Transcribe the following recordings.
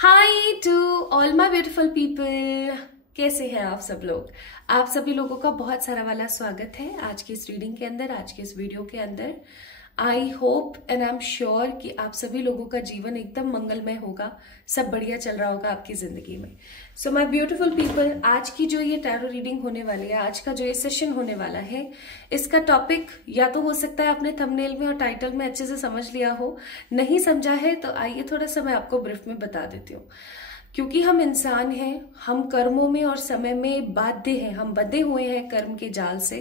Hi to all my beautiful people. कैसे हैं आप सब लोग? आप सभी लोगों का बहुत सारा वाला स्वागत है आज की इस रीडिंग के अंदर, आज के इस वीडियो के अंदर। I hope and I am sure कि आप सभी लोगों का जीवन एकदम मंगलमय होगा, सब बढ़िया चल रहा होगा आपकी जिंदगी में। सो माय ब्यूटीफुल पीपल, आज की जो ये टैरो रीडिंग होने वाली है, आज का जो ये सेशन होने वाला है, इसका टॉपिक या तो हो सकता है आपने थंबनेल में और टाइटल में अच्छे से समझ लिया हो, नहीं समझा है तो आइए थोड़ा सा मैं आपको ब्रीफ में बता देती हूँ। क्योंकि हम इंसान हैं, हम कर्मों में और समय में बाध्य हैं, हम बंधे हुए हैं कर्म के जाल से,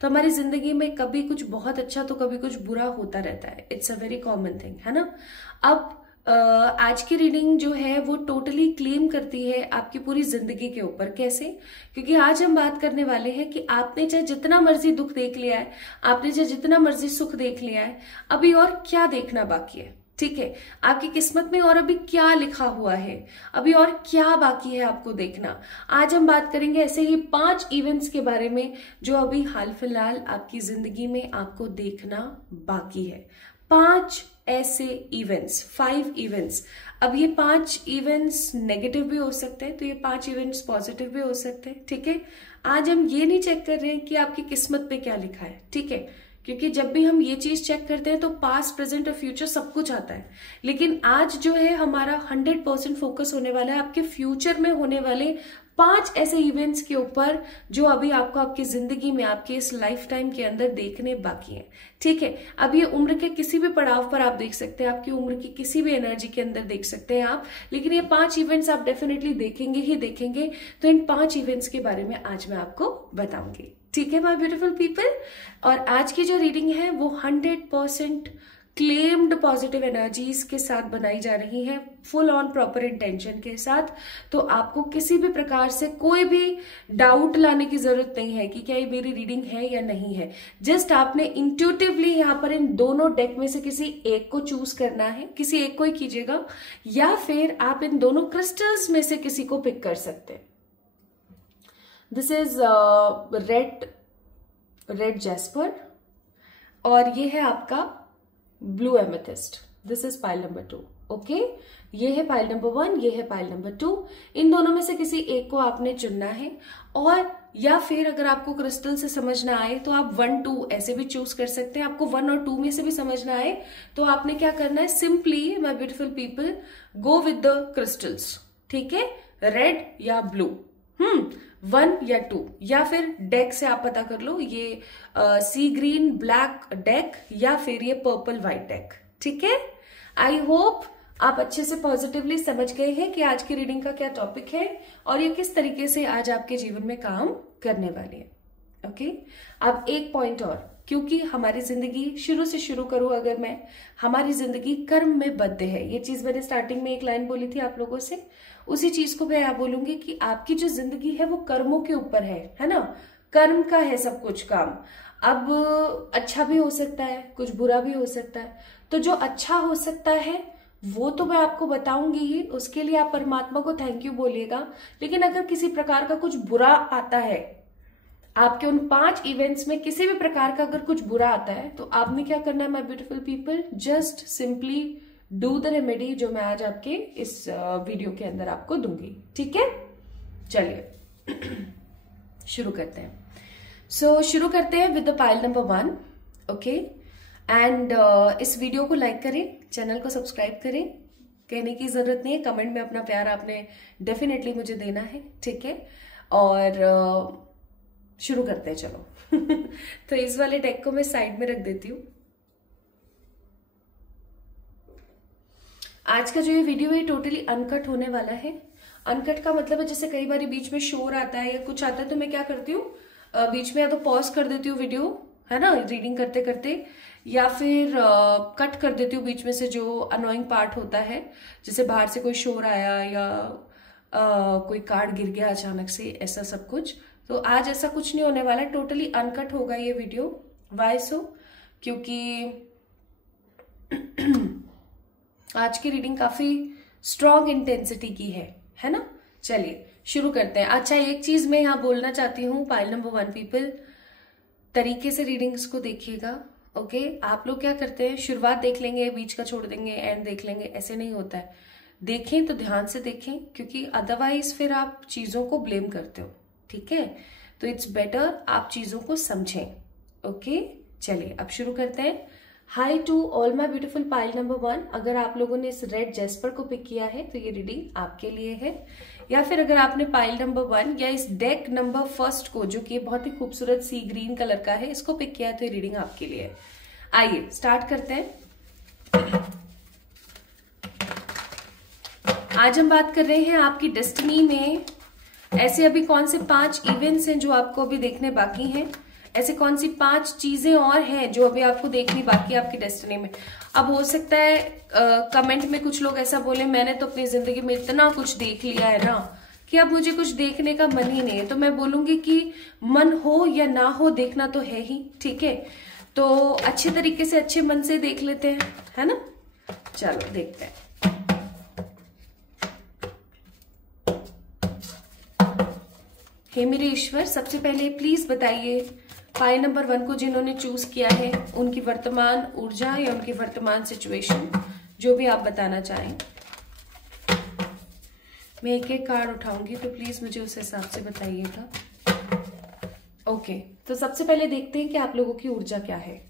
तो हमारी जिंदगी में कभी कुछ बहुत अच्छा तो कभी कुछ बुरा होता रहता है। It's a very common thing, है ना। अब आज की रीडिंग जो है वो टोटली क्लेम करती है आपकी पूरी जिंदगी के ऊपर। कैसे? क्योंकि आज हम बात करने वाले हैं कि आपने चाहे जितना मर्जी दुख देख लिया है, आपने चाहे जितना मर्जी सुख देख लिया है, अभी और क्या देखना बाकी है। ठीक है, आपकी किस्मत में और अभी क्या लिखा हुआ है, अभी और क्या बाकी है आपको देखना। आज हम बात करेंगे ऐसे ही 5 इवेंट्स के बारे में जो अभी हाल फिलहाल आपकी जिंदगी में आपको देखना बाकी है। 5 ऐसे इवेंट्स, 5 इवेंट्स। अब ये 5 इवेंट्स नेगेटिव भी हो सकते हैं, तो ये 5 इवेंट्स पॉजिटिव भी हो सकते हैं। ठीक है, आज हम ये नहीं चेक कर रहे हैं कि आपकी किस्मत पे क्या लिखा है। ठीक है, क्योंकि जब भी हम ये चीज चेक करते हैं तो पास्ट, प्रेजेंट और फ्यूचर सब कुछ आता है, लेकिन आज जो है हमारा 100% फोकस होने वाला है आपके फ्यूचर में होने वाले 5 ऐसे इवेंट्स के ऊपर जो अभी आपको आपकी जिंदगी में, आपके इस लाइफ टाइम के अंदर देखने बाकी हैं। ठीक है, अब ये उम्र के किसी भी पड़ाव पर आप देख सकते हैं, आपकी उम्र की किसी भी एनर्जी के अंदर देख सकते हैं आप, लेकिन ये 5 इवेंट्स आप डेफिनेटली देखेंगे ही देखेंगे। तो इन 5 इवेंट्स के बारे में आज मैं आपको बताऊंगी। ठीक है माय ब्यूटीफुल पीपल, और आज की जो रीडिंग है वो 100% क्लेम्ड पॉजिटिव एनर्जीज के साथ बनाई जा रही है, फुल ऑन प्रॉपर इंटेंशन के साथ। तो आपको किसी भी प्रकार से कोई भी डाउट लाने की जरूरत नहीं है कि क्या ये मेरी रीडिंग है या नहीं है। जस्ट आपने इंट्यूटिवली यहाँ पर इन दोनों डेक में से किसी एक को चूज करना है, किसी एक को ही कीजिएगा, या फिर आप इन दोनों क्रिस्टल्स में से किसी को पिक कर सकते हैं। दिस इज रेड जैस्पर और ये है आपका blue amethyst. This is pile number 2। Okay, ये है पाइल नंबर 1, ये है पाइल नंबर 2। इन दोनों में से किसी एक को आपने चुनना है, और या फिर अगर आपको क्रिस्टल से समझना आए तो आप 1, 2 ऐसे भी चूज कर सकते हैं। आपको 1 और 2 में से भी समझना आए तो आपने क्या करना है, simply my beautiful people, go with the crystals. ठीक है, रेड या ब्लू, 1 या 2, या फिर डेक से आप पता कर लो, ये सी ग्रीन ब्लैक डेक या फिर ये पर्पल व्हाइट डेक। ठीक है, आई होप आप अच्छे से पॉजिटिवली समझ गए हैं कि आज की रीडिंग का क्या टॉपिक है और ये किस तरीके से आज आपके जीवन में काम करने वाली है। ओके, अब एक पॉइंट और, क्योंकि हमारी जिंदगी, शुरू से शुरू करूं अगर मैं, हमारी जिंदगी कर्म में बद्ध है। ये चीज मैंने स्टार्टिंग में एक लाइन बोली थी आप लोगों से, उसी चीज को मैं यहाँ बोलूंगी कि आपकी जो जिंदगी है वो कर्मों के ऊपर है ना। कर्म का है सब कुछ काम। अब अच्छा भी हो सकता है, कुछ बुरा भी हो सकता है, तो जो अच्छा हो सकता है वो तो मैं आपको बताऊंगी ही, उसके लिए आप परमात्मा को थैंक यू बोलिएगा। लेकिन अगर किसी प्रकार का कुछ बुरा आता है आपके उन 5 इवेंट्स में, किसी भी प्रकार का अगर कुछ बुरा आता है, तो आपने क्या करना है my beautiful people, just simply do the remedy जो मैं आज आपके इस वीडियो के अंदर आपको दूंगी। ठीक है, चलिए शुरू करते हैं। शुरू करते हैं with the pile number 1। Okay, and इस वीडियो को लाइक करें, चैनल को सब्सक्राइब करें, कहने की जरूरत नहीं है, कमेंट में अपना प्यार आपने डेफिनेटली मुझे देना है। ठीक है, और शुरू करते हैं चलो। तो इस वाले डेक को मैं साइड में रख देती हूँ। आज का जो ये वीडियो है टोटली अनकट होने वाला है। अनकट का मतलब है जैसे कई बार बीच में शोर आता है या कुछ आता है तो मैं क्या करती हूँ, बीच में या तो पॉज कर देती हूँ वीडियो, है ना, रीडिंग करते करते, या फिर कट कर देती हूँ बीच में से जो अनोइंग पार्ट होता है, जैसे बाहर से कोई शोर आया या कोई कार्ड गिर गया अचानक से, ऐसा सब कुछ। तो आज ऐसा कुछ नहीं होने वाला, टोटली अनकट होगा ये वीडियो। वाई सो? क्योंकि आज की रीडिंग काफी स्ट्रॉन्ग इंटेंसिटी की है ना। चलिए शुरू करते हैं। अच्छा, एक चीज मैं यहाँ बोलना चाहती हूँ पाइल नंबर 1 पीपल, तरीके से रीडिंग्स को देखिएगा। ओके, आप लोग क्या करते हैं, शुरुआत देख लेंगे, बीच का छोड़ देंगे, एंड देख लेंगे, ऐसे नहीं होता है। देखें तो ध्यान से देखें, क्योंकि अदरवाइज फिर आप चीजों को ब्लेम करते हो, ठीक है। तो इट्स बेटर आप चीजों को समझें। ओके, चलिए अब शुरू करते हैं। Hi to all my beautiful people number 1। अगर आप लोगों ने इस रेड जेस्पर को पिक किया है तो ये रीडिंग आपके लिए है, या फिर अगर आपने पाइल नंबर 1 या इस डेक नंबर 1 को, जो कि बहुत ही खूबसूरत सी ग्रीन कलर का है, इसको पिक किया है तो ये रीडिंग आपके लिए है। आइए स्टार्ट करते हैं। आज हम बात कर रहे हैं आपकी डेस्टिनी में ऐसे अभी कौन से 5 इवेंट्स हैं जो आपको अभी देखने बाकी हैं, ऐसे कौन सी 5 चीजें और हैं जो अभी आपको देखनी बाकी है आपकी डेस्टिनी में। अब हो सकता है कमेंट में कुछ लोग ऐसा बोले, मैंने तो अपनी जिंदगी में इतना कुछ देख लिया है ना कि अब मुझे कुछ देखने का मन ही नहीं है। तो मैं बोलूंगी कि मन हो या ना हो, देखना तो है ही, ठीक है। तो अच्छे तरीके से अच्छे मन से देख लेते हैं, है ना। चलो देखते हैं। हे मेरे ईश्वर, सबसे पहले प्लीज बताइए पाइल नंबर 1 को जिन्होंने चूज किया है उनकी वर्तमान ऊर्जा या उनकी वर्तमान सिचुएशन, जो भी आप बताना चाहें। मैं एक एक कार्ड उठाऊंगी तो प्लीज मुझे उस हिसाब से बताइएगा। ओके, तो सबसे पहले देखते हैं कि आप लोगों की ऊर्जा क्या है।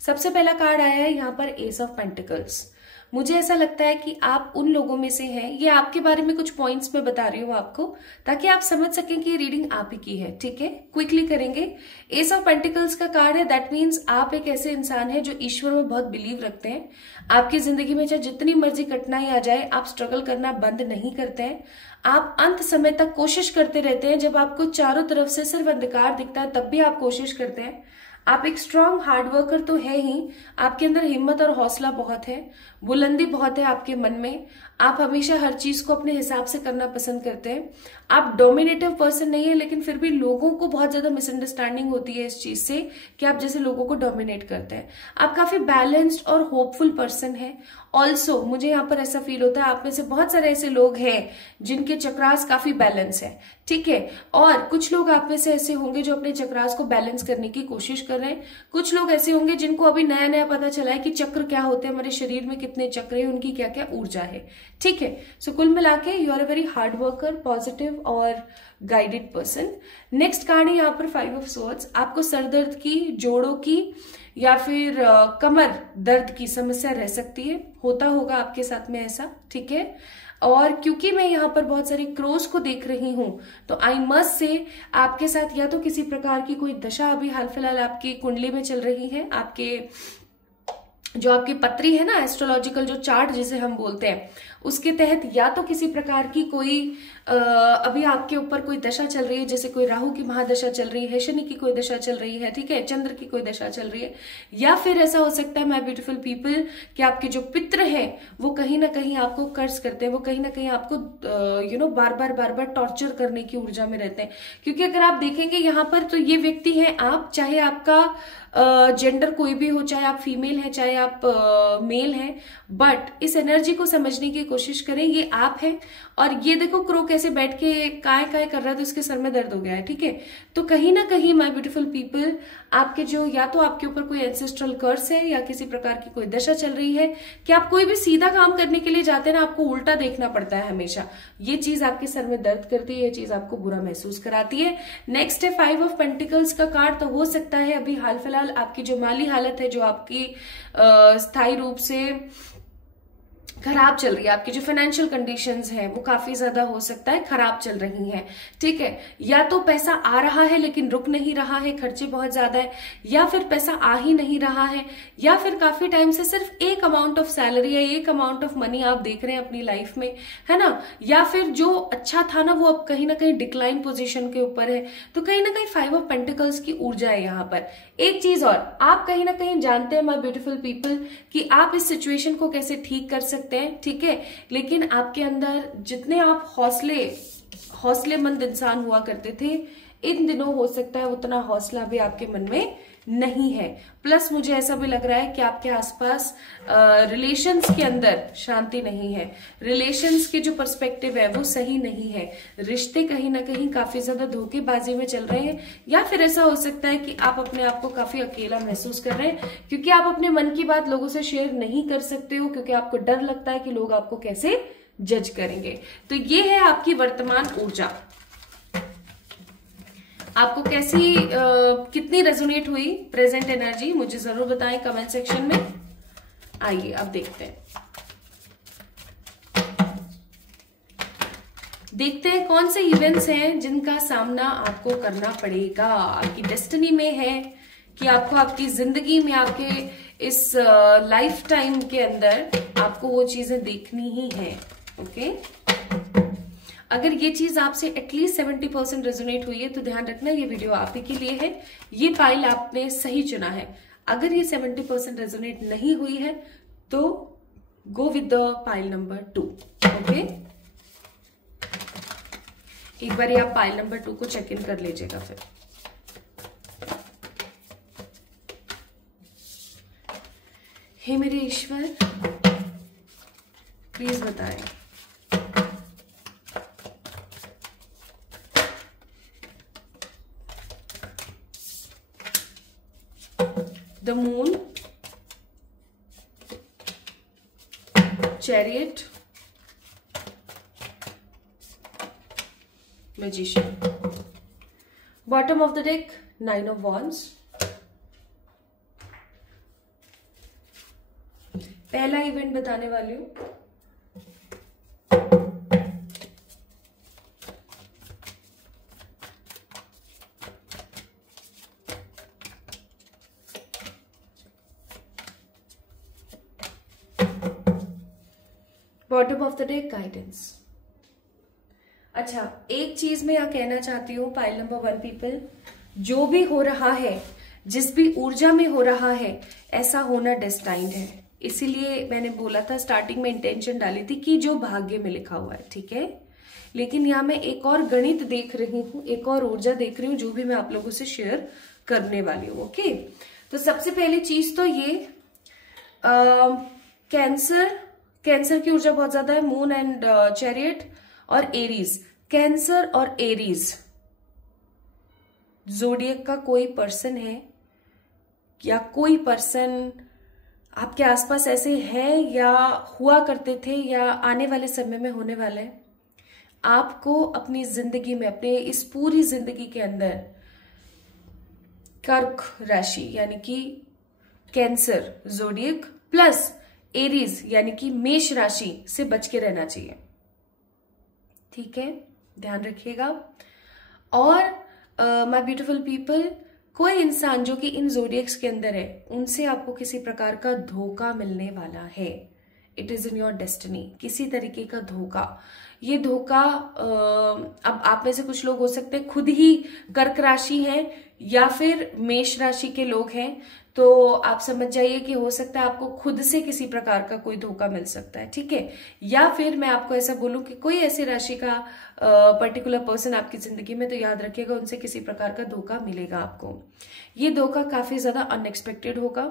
सबसे पहला कार्ड आया है यहाँ पर एस ऑफ पेंटिकल्स। मुझे ऐसा लगता है कि आप उन लोगों में से हैं, ये आपके बारे में कुछ पॉइंट्स मैं बता रही हूँ आपको, ताकि आप समझ सकें कि ये रीडिंग आप ही की है, ठीक है। क्विकली करेंगे। एस ऑफ पेंटिकल्स का कार्ड है, दैट मीन्स आप एक ऐसे इंसान हैं जो ईश्वर में बहुत बिलीव रखते हैं। आपकी जिंदगी में चाहे जितनी मर्जी कठिनाई आ जाए, आप स्ट्रगल करना बंद नहीं करते हैं। आप अंत समय तक कोशिश करते रहते हैं। जब आपको चारों तरफ से सिर्फ अंधकार दिखता है तब भी आप कोशिश करते हैं। आप एक स्ट्रांग हार्ड वर्कर तो है ही, आपके अंदर हिम्मत और हौसला बहुत है, बुलंदी बहुत है आपके मन में। आप हमेशा हर चीज को अपने हिसाब से करना पसंद करते हैं। आप डोमिनेटिव पर्सन नहीं है, लेकिन फिर भी लोगों को बहुत ज्यादा मिसअंडरस्टैंडिंग होती है इस चीज से कि आप जैसे लोगों को डोमिनेट करते हैं। आप काफी बैलेंस्ड और होपफुल पर्सन है। ऑल्सो मुझे यहाँ पर ऐसा फील होता है आप में से बहुत सारे ऐसे लोग हैं जिनके चक्रास काफी बैलेंस है, ठीक है। और कुछ लोग आप में से ऐसे होंगे जो अपने चक्रास को बैलेंस करने की कोशिश कर रहे हैं। कुछ लोग ऐसे होंगे जिनको अभी नया नया पता चला है कि चक्र क्या होते हैं, हमारे शरीर में कितने चक्र है, उनकी क्या क्या ऊर्जा है, ठीक है। सो कुल मिला के you are a very hard worker, positive और गाइडेड पर्सन। नेक्स्ट कार्ड है यहाँ पर 5 ऑफ स्वॉर्ड्स। आपको सर दर्द की, जोड़ों की या फिर कमर दर्द की समस्या रह सकती है, होता होगा आपके साथ में ऐसा, ठीक है। और क्योंकि मैं यहाँ पर बहुत सारे क्रोस को देख रही हूं तो आई मस्ट से आपके साथ या तो किसी प्रकार की कोई दशा अभी हाल फिलहाल आपकी कुंडली में चल रही है। आपके जो आपकी पत्री है ना, एस्ट्रोलॉजिकल जो चार्ट जिसे हम बोलते हैं, उसके तहत या तो किसी प्रकार की कोई अभी आपके ऊपर कोई दशा चल रही है, जैसे कोई राहु की महादशा चल रही है, शनि की कोई दशा चल रही है, ठीक है, चंद्र की कोई दशा चल रही है। या फिर ऐसा हो सकता है माय ब्यूटीफुल पीपल कि आपके जो पित्र हैं वो कहीं ना कहीं आपको कर्ज करते हैं, वो कहीं ना कहीं आपको बार बार टॉर्चर करने की ऊर्जा में रहते हैं। क्योंकि अगर आप देखेंगे यहाँ पर तो ये व्यक्ति है आप, चाहे आपका जेंडर कोई भी हो, चाहे आप फीमेल हैं चाहे आप मेल हैं, बट इस एनर्जी को समझने की कोशिश करें, ये आप हैं। और ये देखो क्रो कैसे बैठ के काय काय कर रहा है तो इसके सर में दर्द हो गया है, ठीक है। तो कहीं ना कहीं माय ब्यूटीफुल पीपल आपके जो या तो आपके ऊपर कोई एंसेस्ट्रल कर्स है या किसी प्रकार की कोई दशा चल रही है कि आप कोई भी सीधा काम करने के लिए जाते हैं ना, आपको उल्टा देखना पड़ता है हमेशा। ये चीज आपके सर में दर्द करती है, ये चीज आपको बुरा महसूस कराती है। नेक्स्ट है 5 ऑफ पेंटिकल्स का कार्ड। तो हो सकता है अभी हाल फिलहाल आपकी जो माली हालत है, जो आपकी स्थायी रूप से खराब चल रही है, आपकी जो फाइनेंशियल कंडीशंस हैं वो काफी ज्यादा हो सकता है खराब चल रही हैं, ठीक है। या तो पैसा आ रहा है लेकिन रुक नहीं रहा है, खर्चे बहुत ज्यादा है, या फिर पैसा आ ही नहीं रहा है, या फिर काफी टाइम से सिर्फ एक अमाउंट ऑफ सैलरी या एक अमाउंट ऑफ मनी आप देख रहे हैं अपनी लाइफ में, है ना। या फिर जो अच्छा था ना वो अब कहीं ना कहीं डिक्लाइन पोजिशन के ऊपर है। तो कहीं ना कहीं 5 ऑफ पेंटिकल्स की ऊर्जा है यहाँ पर। एक चीज और, आप कहीं ना कहीं जानते हैं माय ब्यूटीफुल पीपल कि आप इस सिचुएशन को कैसे ठीक कर सकते हैं, ठीक है। लेकिन आपके अंदर जितने आप हौसलेमंद इंसान हुआ करते थे, इन दिनों हो सकता है उतना हौसला भी आपके मन में नहीं है। प्लस मुझे ऐसा भी लग रहा है कि आपके आसपास रिलेशंस के अंदर शांति नहीं है, रिलेशंस के जो पर्सपेक्टिव है वो सही नहीं है, रिश्ते कहीं ना कहीं काफी ज्यादा धोखेबाजी में चल रहे हैं। या फिर ऐसा हो सकता है कि आप अपने आप को काफी अकेला महसूस कर रहे हैं क्योंकि आप अपने मन की बात लोगों से शेयर नहीं कर सकते हो, क्योंकि आपको डर लगता है कि लोग आपको कैसे जज करेंगे। तो ये है आपकी वर्तमान ऊर्जा। आपको कैसी कितनी रेजोनेट हुई प्रेजेंट एनर्जी, मुझे जरूर बताएं कमेंट सेक्शन में। आइए अब देखते हैं कौन से इवेंट्स हैं जिनका सामना आपको करना पड़ेगा। आपकी डेस्टिनी में है कि आपको आपकी जिंदगी में, आपके इस लाइफ टाइम के अंदर आपको वो चीजें देखनी ही है। ओके, अगर ये चीज आपसे एटलीस्ट 70% रेजोनेट हुई है तो ध्यान रखना ये वीडियो आप ही के लिए है, ये पाइल आपने सही चुना है। अगर ये 70% रेजोनेट नहीं हुई है तो गो with the pile number 2। Okay, एक बार आप पाइल नंबर 2 को चेक इन कर लीजिएगा। फिर हे मेरे ईश्वर, प्लीज बताएं the moon, chariot, magician. Bottom of the deck 9 of wands. पहला इवेंट बताने वाली हूं। Bottom of the deck guidance. अच्छा, एक चीज मैं यहां कहना चाहती हूं पाइल नंबर 1 पीपल, जो भी हो रहा है, जिस भी ऊर्जा में हो रहा है, ऐसा होना डेस्टाइन्ड है। इसीलिए मैंने बोला था स्टार्टिंग में, इंटेंशन डाली थी कि जो भाग्य में लिखा हुआ है, ठीक है। लेकिन यहां मैं एक और गणित देख रही हूं, एक और ऊर्जा देख रही हूं, जो भी मैं आप लोगों से शेयर करने वाली हूं। ओके, तो सबसे पहली चीज तो ये कैंसर की ऊर्जा बहुत ज्यादा है, मून एंड चैरियट और एरीज। कैंसर और एरीज ज़ोडिएक का कोई पर्सन है या कोई पर्सन आपके आसपास ऐसे हैं या हुआ करते थे या आने वाले समय में होने वाले हैं। आपको अपनी जिंदगी में, अपने इस पूरी जिंदगी के अंदर कर्क राशि यानी कि कैंसर ज़ोडिएक प्लस एरीज यानी कि मेष राशि से बच के रहना चाहिए, ठीक है, ध्यान रखिएगा। और माय ब्यूटीफुल पीपल, कोई इंसान जो कि इन ज़ोडिएक्स के अंदर है, उनसे आपको किसी प्रकार का धोखा मिलने वाला है। It is in your destiny, किसी तरीके का धोखा। ये धोखा अब आप में से कुछ लोग हो सकते हैं खुद ही कर्क राशि हैं या फिर मेष राशि के लोग हैं, तो आप समझ जाइए कि हो सकता है आपको खुद से किसी प्रकार का कोई धोखा मिल सकता है, ठीक है। या फिर मैं आपको ऐसा बोलूं कि कोई ऐसी राशि का पर्टिकुलर पर्सन आपकी जिंदगी में, तो याद रखिएगा उनसे किसी प्रकार का धोखा मिलेगा आपको। ये धोखा काफी ज्यादा अनएक्सपेक्टेड होगा,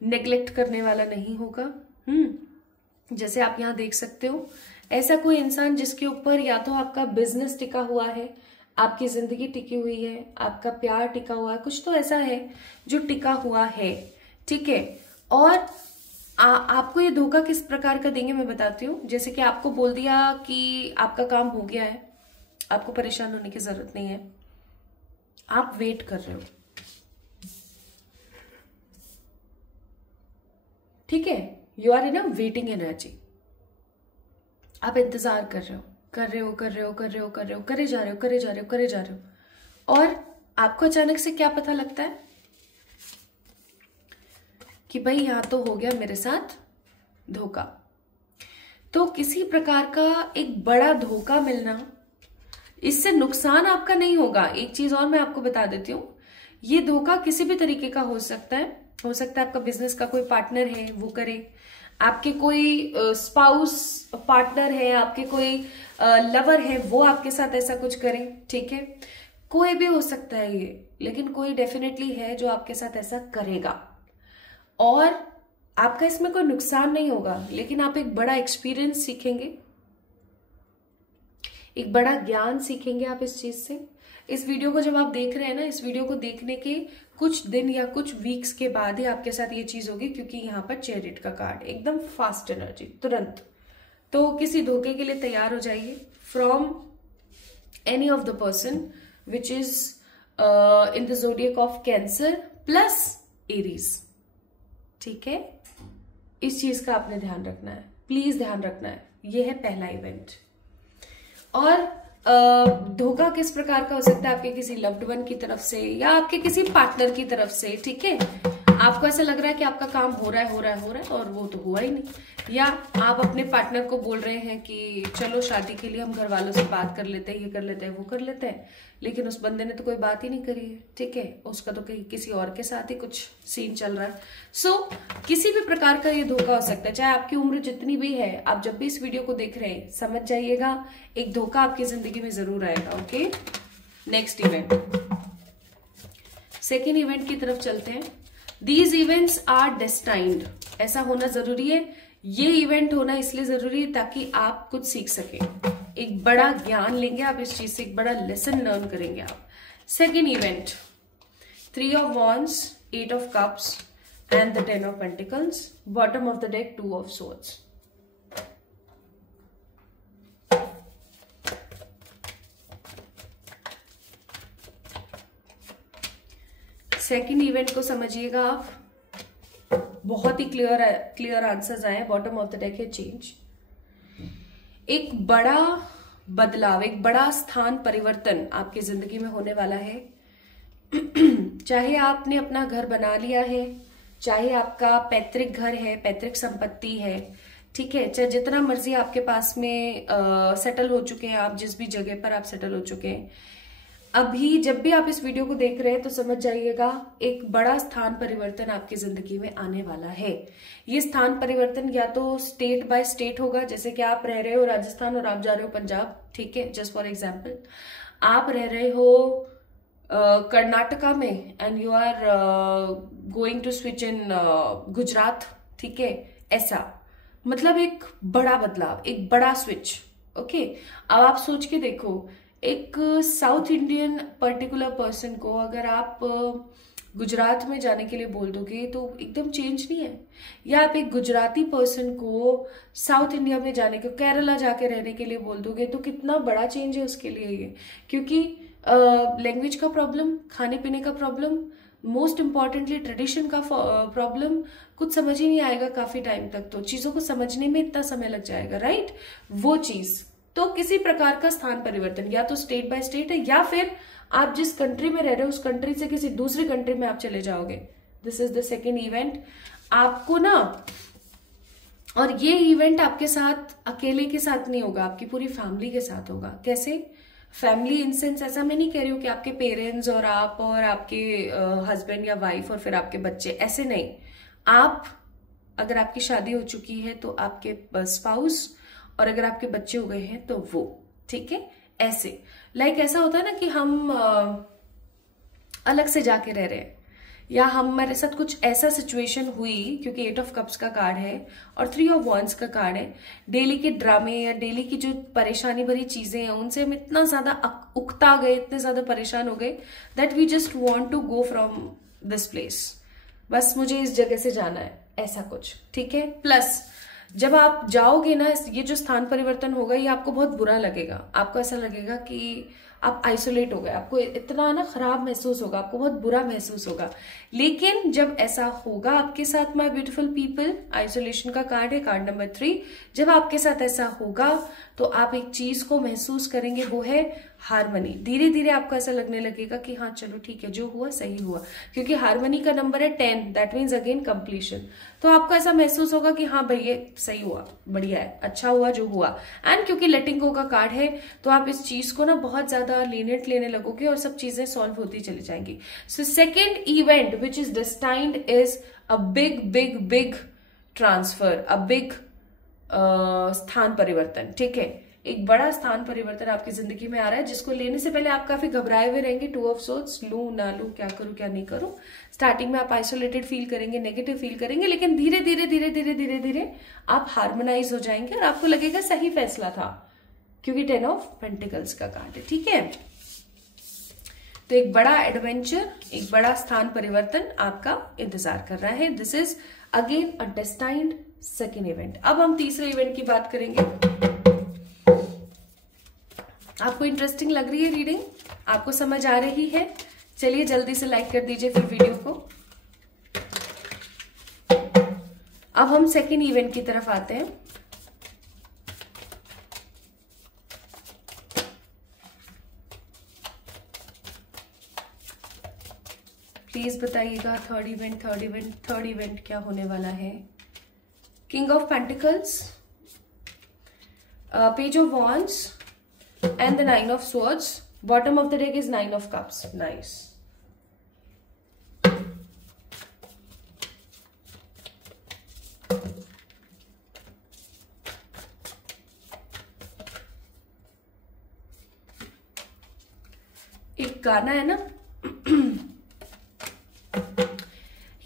नेग्लेक्ट करने वाला नहीं होगा। जैसे आप यहाँ देख सकते हो, ऐसा कोई इंसान जिसके ऊपर या तो आपका बिजनेस टिका हुआ है, आपकी जिंदगी टिकी हुई है, आपका प्यार टिका हुआ है, कुछ तो ऐसा है जो टिका हुआ है, ठीक है। और आपको ये धोखा किस प्रकार का देंगे मैं बताती हूँ। जैसे कि आपको बोल दिया कि आपका काम हो गया है, आपको परेशान होने की जरूरत नहीं है, आप वेट कर रहे हो, ठीक है, you are in a waiting energy. आप इंतजार कर रहे हो, करे जा रहे हो, और आपको अचानक से क्या पता लगता है कि भाई यहां तो हो गया मेरे साथ धोखा। तो किसी प्रकार का एक बड़ा धोखा मिलना, इससे नुकसान आपका नहीं होगा। एक चीज और मैं आपको बता देती हूँ, ये धोखा किसी भी तरीके का हो सकता है। आपका बिजनेस का कोई पार्टनर है वो करे, आपके कोई स्पाउस पार्टनर है, आपके कोई लवर है वो आपके साथ ऐसा कुछ करे, ठीक है। कोई भी हो सकता है ये, लेकिन कोई डेफिनेटली है जो आपके साथ ऐसा करेगा और आपका इसमें कोई नुकसान नहीं होगा, लेकिन आप एक बड़ा एक्सपीरियंस सीखेंगे, एक बड़ा ज्ञान सीखेंगे आप इस चीज से। इस वीडियो को जब आप देख रहे हैं ना, इस वीडियो को देखने के कुछ दिन या कुछ वीक्स के बाद ही आपके साथ ये चीज होगी, क्योंकि यहाँ पर चैरियट का कार्ड एकदम फास्ट एनर्जी, तुरंत। तो किसी धोखे के लिए तैयार हो जाइए from any of the person which is in the zodiac of cancer plus Aries. ठीक है, इस चीज का आपने ध्यान रखना है, प्लीज ध्यान रखना है। ये है पहला इवेंट। और धोखा किस प्रकार का हो सकता है? आपके किसी लव्ड वन की तरफ से या आपके किसी पार्टनर की तरफ से। ठीक है, आपको ऐसा लग रहा है कि आपका काम हो रहा है और वो तो हुआ ही नहीं। या आप अपने पार्टनर को बोल रहे हैं कि चलो शादी के लिए हम घर वालों से बात कर लेते हैं, ये कर लेते हैं, वो कर लेते हैं, लेकिन उस बंदे ने तो कोई बात ही नहीं करी है। ठीक है, उसका तो किसी और के साथ ही कुछ सीन चल रहा है। सो किसी भी प्रकार का ये धोखा हो सकता है, चाहे आपकी उम्र जितनी भी है। आप जब भी इस वीडियो को देख रहे हैं समझ जाइएगा, एक धोखा आपकी जिंदगी में जरूर आएगा। Okay, next event, second event की तरफ चलते हैं। These events are destined, ऐसा होना जरूरी है। ये इवेंट होना इसलिए जरूरी है ताकि आप कुछ सीख सके, एक बड़ा ज्ञान लेंगे आप इस चीज से, एक बड़ा लेसन लर्न करेंगे आप। Second event, 3 of Wands, 8 of Cups and the 10 of Pentacles, bottom of the deck 2 of Swords। Second event को समझिएगा आप, बहुत ही क्लियर आंसर्स आए। बॉटम ऑफ द डेक है चेंज, एक बड़ा बदलाव, एक बड़ा स्थान परिवर्तन आपकी जिंदगी में होने वाला है। चाहे आपने अपना घर बना लिया है, चाहे आपका पैतृक घर है, पैतृक संपत्ति है, ठीक है, चाहे जितना मर्जी आपके पास में सेटल हो चुके हैं, आप जिस भी जगह पर आप सेटल हो चुके हैं, अभी जब भी आप इस वीडियो को देख रहे हैं तो समझ जाइएगा एक बड़ा स्थान परिवर्तन आपकी जिंदगी में आने वाला है। ये स्थान परिवर्तन या तो स्टेट बाय स्टेट होगा, जैसे कि आप रह रहे हो राजस्थान और आप जा रहे हो पंजाब। ठीक है, जस्ट फॉर एग्जांपल, आप रह रहे हो कर्नाटका में and you are going to switch in Gujarat. ठीक है, ऐसा मतलब एक बड़ा बदलाव, एक बड़ा स्विच। ओके, अब आप सोच के देखो, एक साउथ इंडियन पर्टिकुलर पर्सन को अगर आप गुजरात में जाने के लिए बोल दोगे तो एकदम चेंज नहीं है, या आप एक गुजराती पर्सन को साउथ इंडिया में जाने के, केरला जाके रहने के लिए बोल दोगे तो कितना बड़ा चेंज है उसके लिए ये। क्योंकि लैंग्वेज का प्रॉब्लम, खाने पीने का प्रॉब्लम, मोस्ट इम्पॉर्टेंटली ट्रेडिशन का प्रॉब्लम, कुछ समझ ही नहीं आएगा काफी टाइम तक, तो चीजों को समझने में इतना समय लग जाएगा, राइट। वो चीज तो किसी प्रकार का स्थान परिवर्तन या तो स्टेट बाय स्टेट है, या फिर आप जिस कंट्री में रह रहे हो उस कंट्री से किसी दूसरी कंट्री में आप चले जाओगे। This is the second event आपको ना। और ये इवेंट आपके साथ अकेले के साथ नहीं होगा, आपकी पूरी फैमिली के साथ होगा। कैसे फैमिली इन सेंस, ऐसा मैं नहीं कह रही हूँ कि आपके पेरेंट्स और आप और आपके हस्बैंड या वाइफ और फिर आपके बच्चे, ऐसे नहीं। आप अगर आपकी शादी हो चुकी है तो आपके स्पाउस, और अगर आपके बच्चे हो गए हैं तो वो। ठीक है, ऐसे लाइक ऐसा होता है ना कि हम अलग से जाके रह रहे हैं, या हमारे साथ कुछ ऐसा सिचुएशन हुई, क्योंकि 8 ऑफ कप्स का कार्ड है और 3 ऑफ वॉन्ड्स का कार्ड है। डेली के ड्रामे या डेली की जो परेशानी भरी चीजें हैं उनसे हम इतना ज्यादा उकता गए, इतने ज्यादा परेशान हो गए that we just want to go from this place. बस मुझे इस जगह से जाना है, ऐसा कुछ। ठीक है, प्लस जब आप जाओगे ना, ये जो स्थान परिवर्तन होगा ये आपको बहुत बुरा लगेगा। आपको ऐसा लगेगा कि आप आइसोलेट हो गए, आपको इतना ना खराब महसूस होगा, आपको बहुत बुरा महसूस होगा। लेकिन जब ऐसा होगा आपके साथ माय ब्यूटीफुल पीपल, आइसोलेशन का कार्ड है, कार्ड नंबर 3, जब आपके साथ ऐसा होगा तो आप एक चीज को महसूस करेंगे, वो है हारमनी। धीरे धीरे आपको ऐसा लगने लगेगा कि हाँ चलो ठीक है, जो हुआ सही हुआ, क्योंकि हारमनी का नंबर है 10, दैट मीन्स अगेन कंप्लीशन। तो आपको ऐसा महसूस होगा कि हाँ भाई ये सही हुआ, बढ़िया है, अच्छा हुआ जो हुआ। एंड क्योंकि लेटिंग गो का कार्ड है तो आप इस चीज को ना बहुत ज्यादा लीनियंट लेने लगोगे और सब चीजें सॉल्व होती चली जाएंगी। So second event which is destined is a big big big transfer, a big स्थान परिवर्तन। ठीक है, एक बड़ा स्थान परिवर्तन आपकी जिंदगी में आ रहा है, जिसको लेने से पहले आप काफी घबराए हुए रहेंगे। 2 ऑफ सोर्ड्स, लूं ना लूं, क्या करूं क्या नहीं करूं। स्टार्टिंग में आप आइसोलेटेड फील करेंगे, नेगेटिव फील करेंगे, लेकिन धीरे धीरे धीरे धीरे धीरे धीरे आप हार्मोनाइज हो जाएंगे और आपको लगेगा सही फैसला था, क्योंकि 10 ऑफ पेंटिकल्स का कार्ड है। ठीक है, तो एक बड़ा एडवेंचर, एक बड़ा स्थान परिवर्तन आपका इंतजार कर रहा है। This is again a destined second event. अब हम तीसरे इवेंट की बात करेंगे। आपको इंटरेस्टिंग लग रही है रीडिंग? आपको समझ आ रही है? चलिए जल्दी से लाइक कर दीजिए फिर वीडियो को। अब हम सेकेंड इवेंट की तरफ आते हैं। प्लीज बताइएगा थर्ड इवेंट क्या होने वाला है? King of pentacles, page of wands and the 9 of swords. Bottom of the deck is 9 of cups. Nice. एक गाना है ना,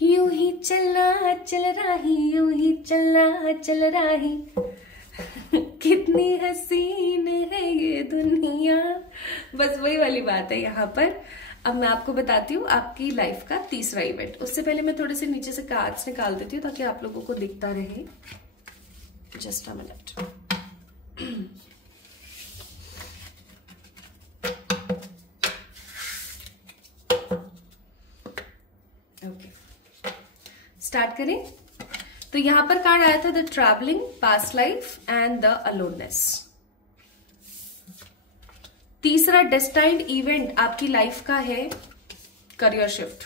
यूं ही चलना चल रही, यूं ही चलना चल रही, कितनी हसीन है ये दुनिया। बस वही वाली बात है यहाँ पर। अब मैं आपको बताती हूँ आपकी लाइफ का तीसरा इवेंट। उससे पहले मैं थोड़े से नीचे से कार्ड्स निकाल देती हूँ ताकि आप लोगों को दिखता रहे। Just a minute. Okay, start करें। तो यहां पर कार्ड आया था the travelling, past life and the aloneness. तीसरा डेस्टाइन्ड इवेंट आपकी लाइफ का है करियर शिफ्ट।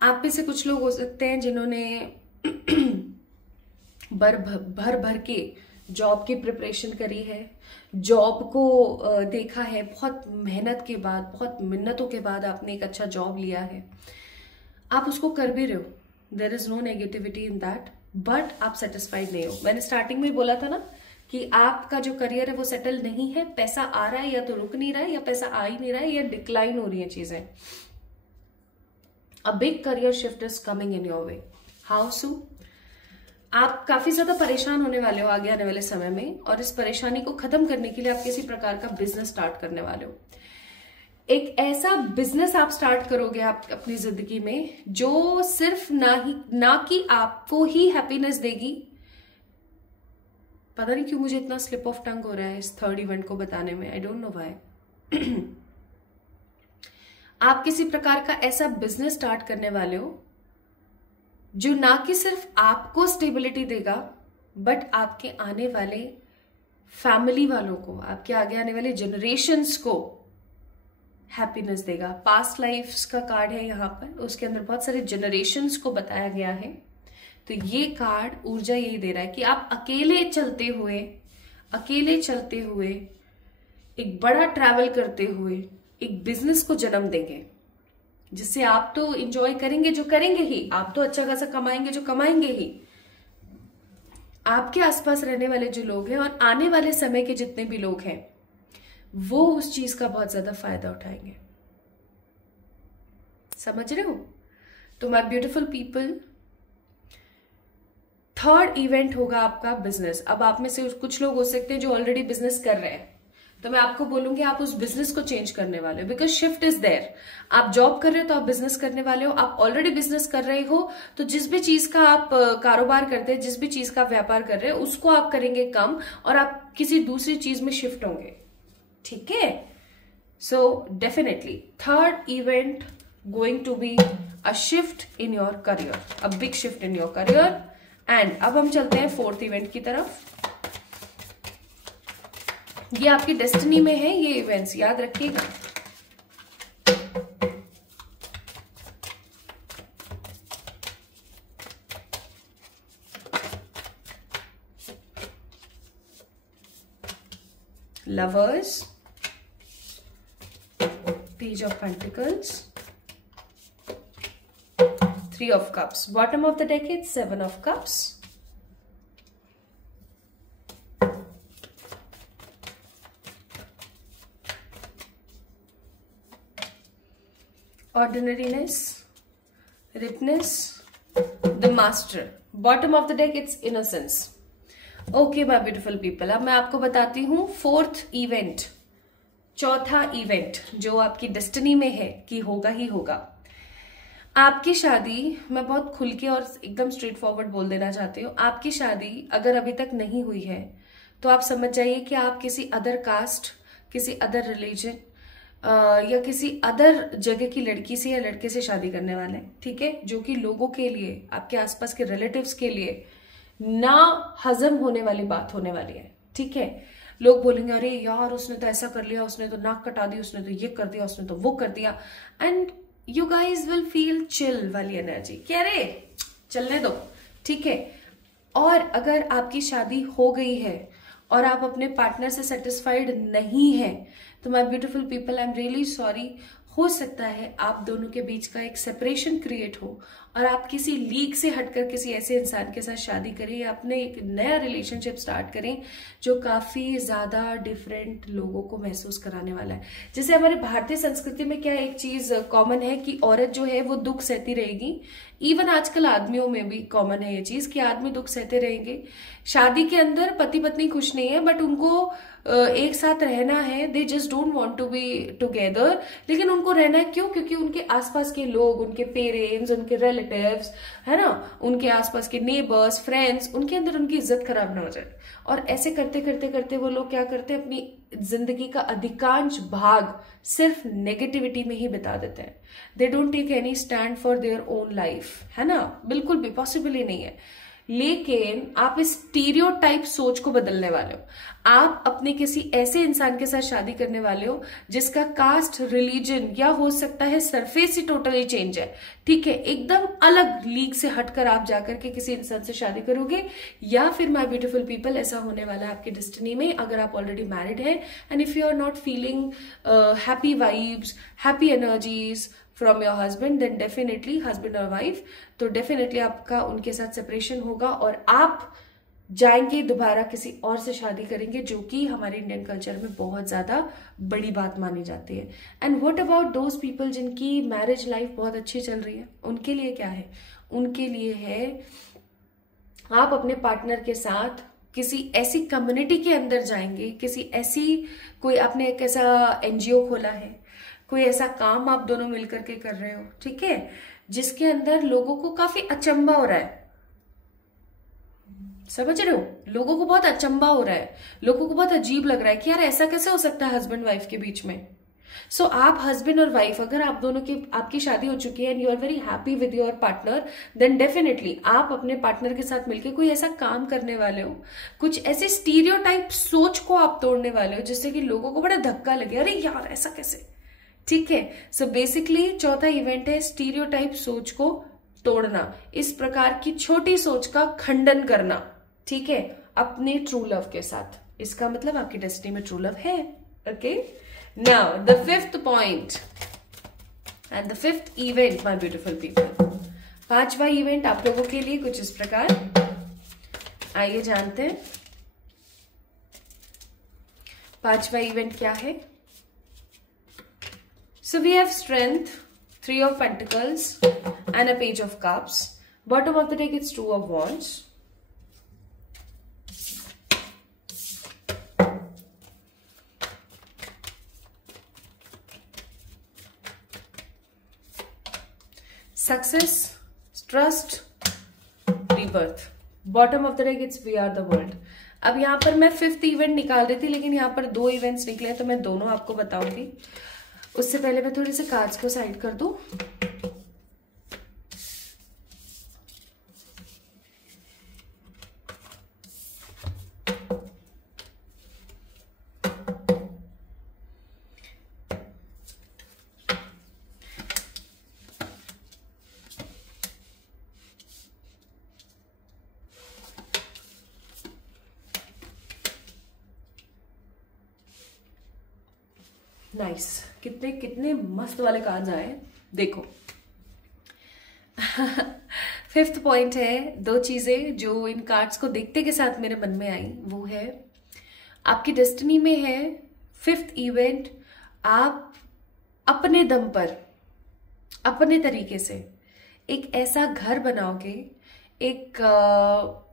आप में से कुछ लोग हो सकते हैं जिन्होंने भर भर के जॉब की प्रिपरेशन करी है, जॉब को देखा है, बहुत मेहनत के बाद, बहुत मिन्नतों के बाद आपने एक अच्छा जॉब लिया है, आप उसको कर भी रहे हो, there is no negativity in that, but आप सेटिस्फाइड नहीं हो। मैंने स्टार्टिंग में बोला था ना कि आपका जो करियर है वो सेटल नहीं है, पैसा आ रहा है या तो रुक नहीं रहा है, या पैसा आ ही नहीं रहा है, या डिक्लाइन हो रही है चीजें। A big career shift is coming in your way. How so? आप काफी ज्यादा परेशान होने वाले हो आगे आने वाले समय में, और इस परेशानी को खत्म करने के लिए आप किसी प्रकार का बिजनेस स्टार्ट करने वाले हो। एक ऐसा बिजनेस आप स्टार्ट करोगे आप अपनी जिंदगी में जो सिर्फ ना कि आपको ही हैप्पीनेस देगी। पता नहीं क्यों मुझे इतना स्लिप ऑफ टंग हो रहा है इस थर्ड इवेंट को बताने में, आई डोंट नो व्हाई। आप किसी प्रकार का ऐसा बिजनेस स्टार्ट करने वाले हो जो ना कि सिर्फ आपको स्टेबिलिटी देगा, बट आपके आने वाले फैमिली वालों को, आपके आगे आने वाले जनरेशन्स को हैप्पीनेस देगा। पास्ट लाइफ्स का कार्ड है यहाँ पर, उसके अंदर बहुत सारे जनरेशन्स को बताया गया है। तो ये कार्ड ऊर्जा यही दे रहा है कि आप अकेले चलते हुए एक बड़ा ट्रैवल करते हुए एक बिजनेस को जन्म देंगे, जिससे आप तो इंजॉय करेंगे, जो करेंगे ही, आप तो अच्छा खासा कमाएंगे, जो कमाएंगे ही। आपके आसपास रहने वाले जो लोग हैं और आने वाले समय के जितने भी लोग हैं वो उस चीज का बहुत ज्यादा फायदा उठाएंगे। समझ रहे हो? तो my beautiful people, third event होगा आपका बिजनेस। अब आप में से कुछ लोग हो सकते हैं जो ऑलरेडी बिजनेस कर रहे हैं, तो मैं आपको बोलूंगी आप उस बिजनेस को चेंज करने वाले हो, बिकॉज शिफ्ट इज देयर। आप जॉब कर रहे हो तो आप बिजनेस करने वाले हो। आप ऑलरेडी बिजनेस कर रहे हो तो जिस भी चीज का आप कारोबार करते हैं, जिस भी चीज का व्यापार कर रहे हो, उसको आप करेंगे कम और आप किसी दूसरी चीज में शिफ्ट होंगे। ठीक है? So definitely third event going to be a shift in your career, a big shift in your career. And अब हम चलते हैं फोर्थ इवेंट की तरफ। ये आपकी डेस्टिनी में है, ये इवेंट्स याद रखिएगा। Lovers, page of pentacles, three of cups, bottom of the deck is seven of cups, ordinariness, ripeness, the master, bottom of the deck it's innocence. Okay my beautiful people, अब मैं आपको बताती हूँ फोर्थ इवेंट, चौथा event जो आपकी destiny में है कि होगा ही होगा। आपकी शादी, मैं बहुत खुल के और एकदम स्ट्रेट फॉरवर्ड बोल देना चाहती हूँ, आपकी शादी अगर अभी तक नहीं हुई है तो आप समझ जाइए कि आप किसी अदर कास्ट, किसी अदर रिलीजन या किसी अदर जगह की लड़की से या लड़के से शादी करने वाले हैं, ठीक है, जो कि लोगों के लिए, आपके आसपास के रिलेटिव्स के लिए ना हजम होने वाली बात होने वाली है, ठीक है। लोग बोलेंगे अरे यार उसने तो ऐसा कर लिया, उसने तो नाक कटा दी, उसने तो ये कर दिया, उसने तो वो कर दिया, and you guys will feel chill वाली एनर्जी कि अरे चलने दो, ठीक है। और अगर आपकी शादी हो गई है और आप अपने पार्टनर से सेटिस्फाइड नहीं है, तो my beautiful people, I am really sorry, हो सकता है आप दोनों के बीच का एक सेपरेशन क्रिएट हो और आप किसी लीग से हटकर किसी ऐसे इंसान के साथ शादी करें या अपने एक नया रिलेशनशिप स्टार्ट करें जो काफी ज्यादा डिफरेंट लोगों को महसूस कराने वाला है। जैसे हमारे भारतीय संस्कृति में क्या एक चीज कॉमन है कि औरत जो है वो दुख सहती रहेगी, इवन आजकल आदमियों में भी कॉमन है ये चीज कि आदमी दुख सहते रहेंगे। शादी के अंदर पति पत्नी खुश नहीं है बट उनको एक साथ रहना है, they just don't want to be together, लेकिन उनको रहना है क्यों? क्योंकि उनके आसपास के लोग, उनके पेरेंट्स, उनके रिलेटिव्स, है ना, उनके आसपास के नेबर्स, फ्रेंड्स, उनके अंदर उनकी इज्जत खराब ना हो जाए। और ऐसे करते करते करते वो लोग क्या करते हैं, अपनी जिंदगी का अधिकांश भाग सिर्फ नेगेटिविटी में ही बिता देते हैं। They don't take any stand for their own life, है ना, बिल्कुल भी पॉसिबल ही नहीं है। लेकिन आप इस स्टीरियोटाइप सोच को बदलने वाले हो। आप अपने किसी ऐसे इंसान के साथ शादी करने वाले हो जिसका कास्ट, रिलीजन या हो सकता है सरफेस ही टोटली चेंज है, ठीक है, एकदम अलग लीग से हटकर आप जाकर के किसी इंसान से शादी करोगे। या फिर माय ब्यूटीफुल पीपल, ऐसा होने वाला है आपकी डेस्टिनी में अगर आप ऑलरेडी मैरिड है and if you are not feeling happy vibes, happy energies from your husband, then definitely husband और वाइफ, तो डेफिनेटली आपका उनके साथ सेपरेशन होगा और आप जाएंगे दोबारा किसी और से शादी करेंगे, जो कि हमारे इंडियन कल्चर में बहुत ज्यादा बड़ी बात मानी जाती है। And what about those people जिनकी मैरिज लाइफ बहुत अच्छी चल रही है, उनके लिए क्या है? उनके लिए है आप अपने पार्टनर के साथ किसी ऐसी कम्युनिटी के अंदर जाएंगे, किसी ऐसी, कोई आपने एक ऐसा एनजीओ खोला है, कोई ऐसा काम आप दोनों मिलकर के कर रहे हो, ठीक है, जिसके अंदर लोगों को काफी अचंभा हो रहा है। समझ रहे हो? लोगों को बहुत अचंभा हो रहा है, लोगों को बहुत अजीब लग रहा है कि यार ऐसा कैसे हो सकता है हस्बैंड वाइफ के बीच में। सो आप हस्बैंड और वाइफ, अगर आप दोनों की, आपकी शादी हो चुकी है and you are very happy with your partner, then definitely आप अपने पार्टनर के साथ मिलकर कोई ऐसा काम करने वाले हो, कुछ ऐसे स्टीरियोटाइप सोच को आप तोड़ने वाले हो जिससे कि लोगों को बड़ा धक्का लगे, अरे यार ऐसा कैसे, ठीक है। सो बेसिकली चौथा इवेंट है स्टीरियोटाइप सोच को तोड़ना, इस प्रकार की छोटी सोच का खंडन करना, ठीक है, अपने ट्रू लव के साथ। इसका मतलब आपकी डेस्टिनी में ट्रू लव है। Okay, now the fifth point and the fifth event, my beautiful people, पांचवा इवेंट आप लोगों के लिए कुछ इस प्रकार, आइए जानते हैं पांचवा इवेंट क्या है। So we have strength, 3 of pentacles and a page of cups. Bottom of the deck it's 2 of wands. Success, trust, rebirth. Bottom of the deck it's we are the world. अब यहाँ पर मैं fifth event निकाल रही थी लेकिन यहाँ पर 2 इवेंट्स निकले तो मैं दोनों आपको बताऊंगी। उससे पहले मैं थोड़े से कार्ड्स को साइड कर दूं। नाइस, कितने कितने मस्त वाले कार्ड्स आए, देखो। फिफ्थ पॉइंट है, 2 चीजें जो इन कार्ड्स को देखते के साथ मेरे मन में आई, वो है आपकी डेस्टिनी में है फिफ्थ इवेंट, आप अपने दम पर, अपने तरीके से एक ऐसा घर बनाओगे, एक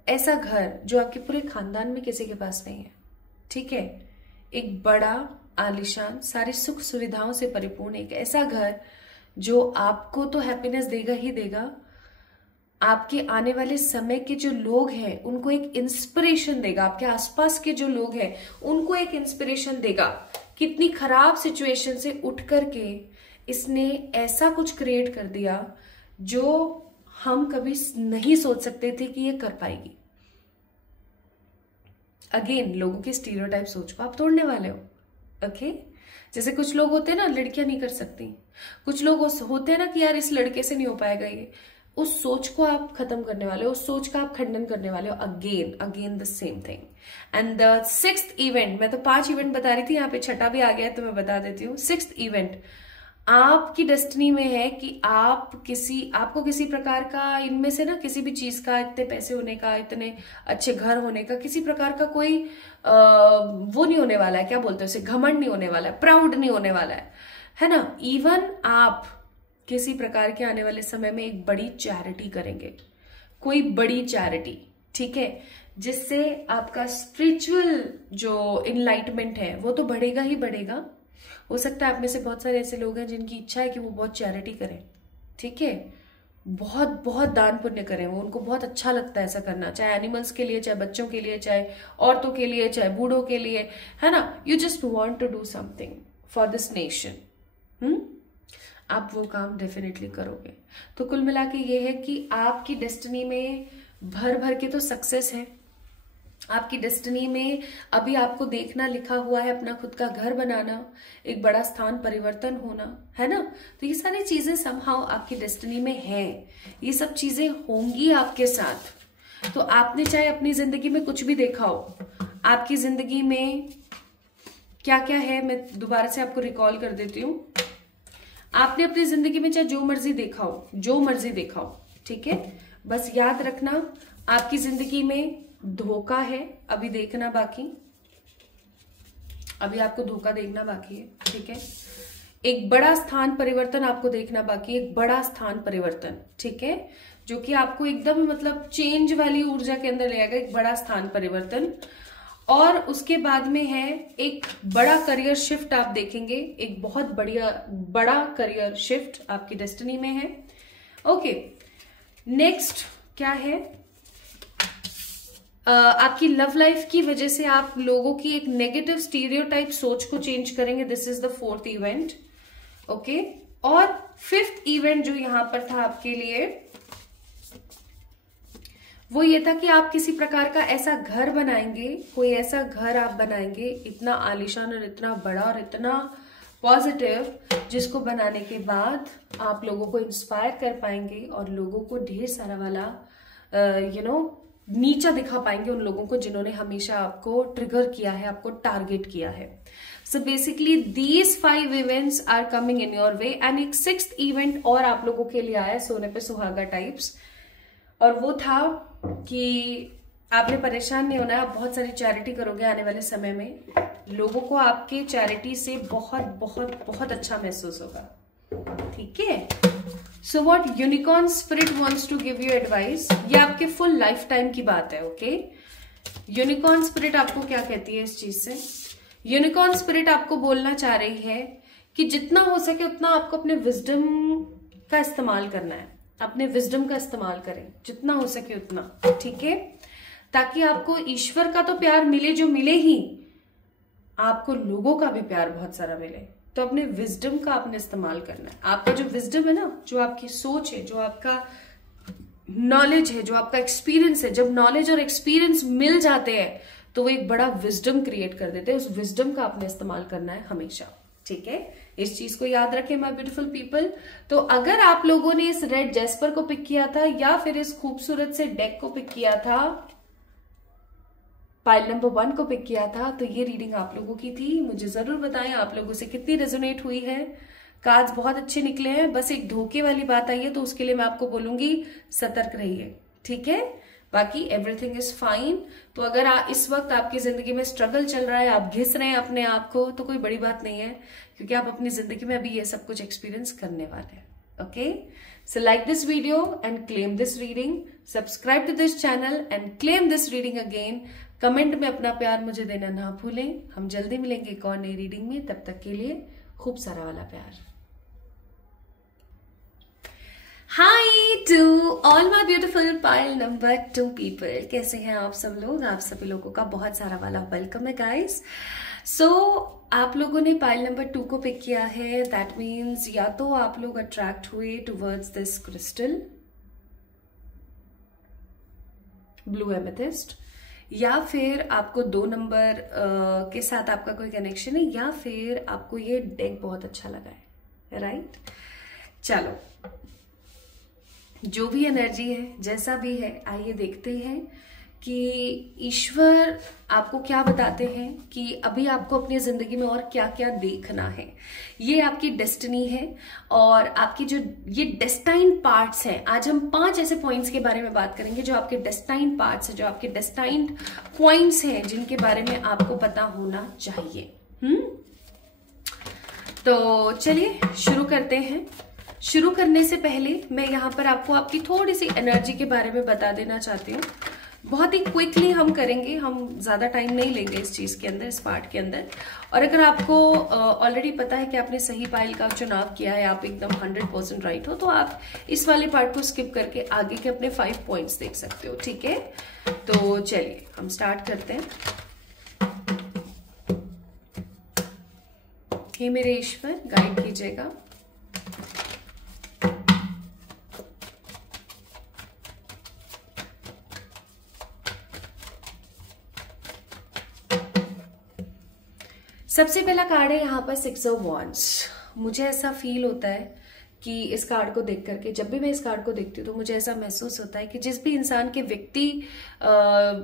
ऐसा घर जो आपके पूरे खानदान में किसी के पास नहीं है, ठीक है, एक बड़ा आलीशान, सारी सुख सुविधाओं से परिपूर्ण एक ऐसा घर जो आपको तो हैप्पीनेस देगा ही देगा, आपके आने वाले समय के जो लोग हैं उनको एक इंस्पिरेशन देगा, आपके आसपास के जो लोग हैं उनको एक इंस्पिरेशन देगा। कितनी खराब सिचुएशन से उठ करके इसने ऐसा कुछ क्रिएट कर दिया जो हम कभी नहीं सोच सकते थे कि ये कर पाएगी। अगेन, लोगों के स्टीरियोटाइप सोच को आप तोड़ने वाले हो। ओके जैसे कुछ लोग होते हैं ना, लड़कियां नहीं कर सकती, कुछ लोग होते हैं ना कि यार इस लड़के से नहीं हो पाएगा ये, उस सोच को आप खत्म करने वाले हो, उस सोच का आप खंडन करने वाले हो। Again the same thing. And the 6th event, मैं तो 5 इवेंट बता रही थी, यहाँ पे छठा भी आ गया है तो मैं बता देती हूँ। 6th इवेंट आपकी डेस्टिनी में है कि आपको किसी प्रकार का इनमें से ना किसी भी चीज का, इतने पैसे होने का, इतने अच्छे घर होने का, किसी प्रकार का कोई वो नहीं होने वाला है, क्या बोलते हैं उसे, घमंड नहीं होने वाला है, प्राउड नहीं होने वाला है ना। इवन आप किसी प्रकार के आने वाले समय में एक बड़ी चैरिटी करेंगे, कोई बड़ी चैरिटी, ठीक है, जिससे आपका स्पिरिचुअल जो इनलाइटमेंट है वो तो बढ़ेगा ही बढ़ेगा। हो सकता है आप में से बहुत सारे ऐसे लोग हैं जिनकी इच्छा है कि वो बहुत चैरिटी करें, ठीक है, बहुत बहुत दान पुण्य करें, वो उनको बहुत अच्छा लगता है ऐसा करना, चाहे एनिमल्स के लिए, चाहे बच्चों के लिए, चाहे औरतों के लिए, चाहे बूढ़ों के लिए, है ना। You just want to do something for this nation. आप वो काम डेफिनेटली करोगे। तो कुल मिला के ये है कि आपकी डेस्टिनी में भर भर के तो सक्सेस है, आपकी डेस्टिनी में अभी आपको देखना लिखा हुआ है अपना खुद का घर बनाना, एक बड़ा स्थान परिवर्तन होना, है ना। तो ये सारी चीजें समहाउ आपकी डेस्टिनी में है, ये सब चीजें होंगी आपके साथ। तो आपने चाहे अपनी जिंदगी में कुछ भी देखा हो, आपकी जिंदगी में क्या क्या है, मैं दोबारा से आपको रिकॉल कर देती हूँ। आपने अपनी जिंदगी में चाहे जो मर्जी देखा हो, ठीक है, बस याद रखना आपकी जिंदगी में धोखा है, अभी देखना बाकी, अभी आपको धोखा देखना बाकी है, ठीक है। एक बड़ा स्थान परिवर्तन आपको देखना बाकी, एक बड़ा स्थान परिवर्तन, ठीक है, जो कि आपको एकदम मतलब चेंज वाली ऊर्जा के अंदर ले आएगा, एक बड़ा स्थान परिवर्तन। और उसके बाद में है एक बड़ा करियर शिफ्ट आप देखेंगे, एक बहुत बड़ा करियर शिफ्ट आपकी डेस्टिनी में है। ओके, नेक्स्ट क्या है, आपकी लव लाइफ की वजह से आप लोगों की एक नेगेटिव स्टीरियोटाइप सोच को चेंज करेंगे। This is the 4th event. Okay, और 5th इवेंट जो यहां पर था आपके लिए, वो ये था कि आप किसी प्रकार का ऐसा घर बनाएंगे, कोई ऐसा घर आप बनाएंगे इतना आलीशान और इतना बड़ा और इतना पॉजिटिव, जिसको बनाने के बाद आप लोगों को इंस्पायर कर पाएंगे और लोगों को ढेर सारा वाला नीचा दिखा पाएंगे, उन लोगों को जिन्होंने हमेशा आपको ट्रिगर किया है, आपको टारगेट किया है। So basically these 5 events are coming in your way. And एक 6th इवेंट और आप लोगों के लिए आया, सोने पे सुहागा टाइप्स, और वो था कि आपने परेशान नहीं होना है, आप बहुत सारी चैरिटी करोगे आने वाले समय में, लोगों को आपके चैरिटी से बहुत बहुत बहुत अच्छा महसूस होगा, ठीक है। So what unicorn spirit wants to give you advice, ये आपके फुल लाइफ टाइम की बात है। ओके, यूनिकॉर्न स्पिरिट आपको क्या कहती है इस चीज से? यूनिकॉर्न स्पिरिट आपको बोलना चाह रही है कि जितना हो सके उतना आपको अपने विजडम का इस्तेमाल करना है, अपने विजडम का इस्तेमाल करें जितना हो सके उतना, ठीक है, ताकि आपको ईश्वर का तो प्यार मिले, जो मिले ही, आपको लोगों का भी प्यार बहुत सारा मिले। तो अपने विजडम का आपने इस्तेमाल करना है। आपका जो विजडम है ना, जो आपकी सोच है, जो आपका नॉलेज है, जो आपका एक्सपीरियंस है, जब नॉलेज और एक्सपीरियंस मिल जाते हैं तो वो एक बड़ा विजडम क्रिएट कर देते हैं। उस विजडम का आपने इस्तेमाल करना है हमेशा, ठीक है। इस चीज को याद रखें माय ब्यूटीफुल पीपल। तो अगर आप लोगों ने इस रेड जैस्पर को पिक किया था या फिर इस खूबसूरत से डेक को पिक किया था, पाइल नंबर 1 को पिक किया था, तो ये रीडिंग आप लोगों की थी। मुझे जरूर बताएं आप लोगों से कितनी रेजोनेट हुई है। कार्ड्स बहुत अच्छे निकले हैं, बस एक धोखे वाली बात आई है तो उसके लिए मैं आपको बोलूंगी सतर्क रहिए, ठीक है। बाकी एवरीथिंग इज फाइन। तो अगर इस वक्त आपकी जिंदगी में स्ट्रगल चल रहा है, आप घिस रहे हैं अपने आप को, तो कोई बड़ी बात नहीं है, क्योंकि आप अपनी जिंदगी में अभी ये सब कुछ एक्सपीरियंस करने वाले हैं। Okay, so like this video and claim this reading, subscribe to this channel and claim this reading again। Comment में अपना प्यार मुझे देना ना भूलें। हम जल्दी मिलेंगे एक और नई रीडिंग में, तब तक के लिए खूब सारा वाला प्यार। Hi to all my beautiful pile number 2 people. कैसे हैं आप सब लोग? आप सभी लोगों का बहुत सारा वाला वेलकम है गाइस। सो आप लोगों ने पाइल नंबर 2 को पिक किया है। दैट मीन्स या तो आप लोग अट्रैक्ट हुए towards this crystal blue amethyst, या फिर आपको 2 नंबर के साथ आपका कोई कनेक्शन है, या फिर आपको ये डेक बहुत अच्छा लगा है, राइट? चलो, जो भी एनर्जी है, जैसा भी है, आइए देखते हैं कि ईश्वर आपको क्या बताते हैं कि अभी आपको अपनी जिंदगी में और क्या क्या देखना है। ये आपकी डेस्टिनी है और आपकी जो ये डेस्टाइन पार्ट्स हैं। आज हम 5 ऐसे पॉइंट्स के बारे में बात करेंगे जो आपके डेस्टाइन पार्ट्स हैं, जो आपके डेस्टाइन पॉइंट्स हैं, जिनके बारे में आपको पता होना चाहिए। तो चलिए शुरू करते हैं। शुरू करने से पहले मैं यहाँ पर आपको आपकी थोड़ी सी एनर्जी के बारे में बता देना चाहती हूँ। बहुत ही क्विकली हम करेंगे, हम ज्यादा टाइम नहीं लेंगे इस चीज के अंदर, इस पार्ट के अंदर। और अगर आपको ऑलरेडी पता है कि आपने सही पाइल का चुनाव किया है, आप एकदम 100% राइट हो, तो आप इस वाले पार्ट को स्किप करके आगे के अपने 5 पॉइंट्स देख सकते हो, ठीक है? तो चलिए हम स्टार्ट करते हैं। हे मेरे ईश्वर, गाइड कीजिएगा। सबसे पहला कार्ड है यहाँ पर 6 ऑफ वॉन्ड्स। मुझे ऐसा फील होता है कि इस कार्ड को देख करके, जब भी मैं इस कार्ड को देखती हूँ तो मुझे ऐसा महसूस होता है कि जिस भी इंसान के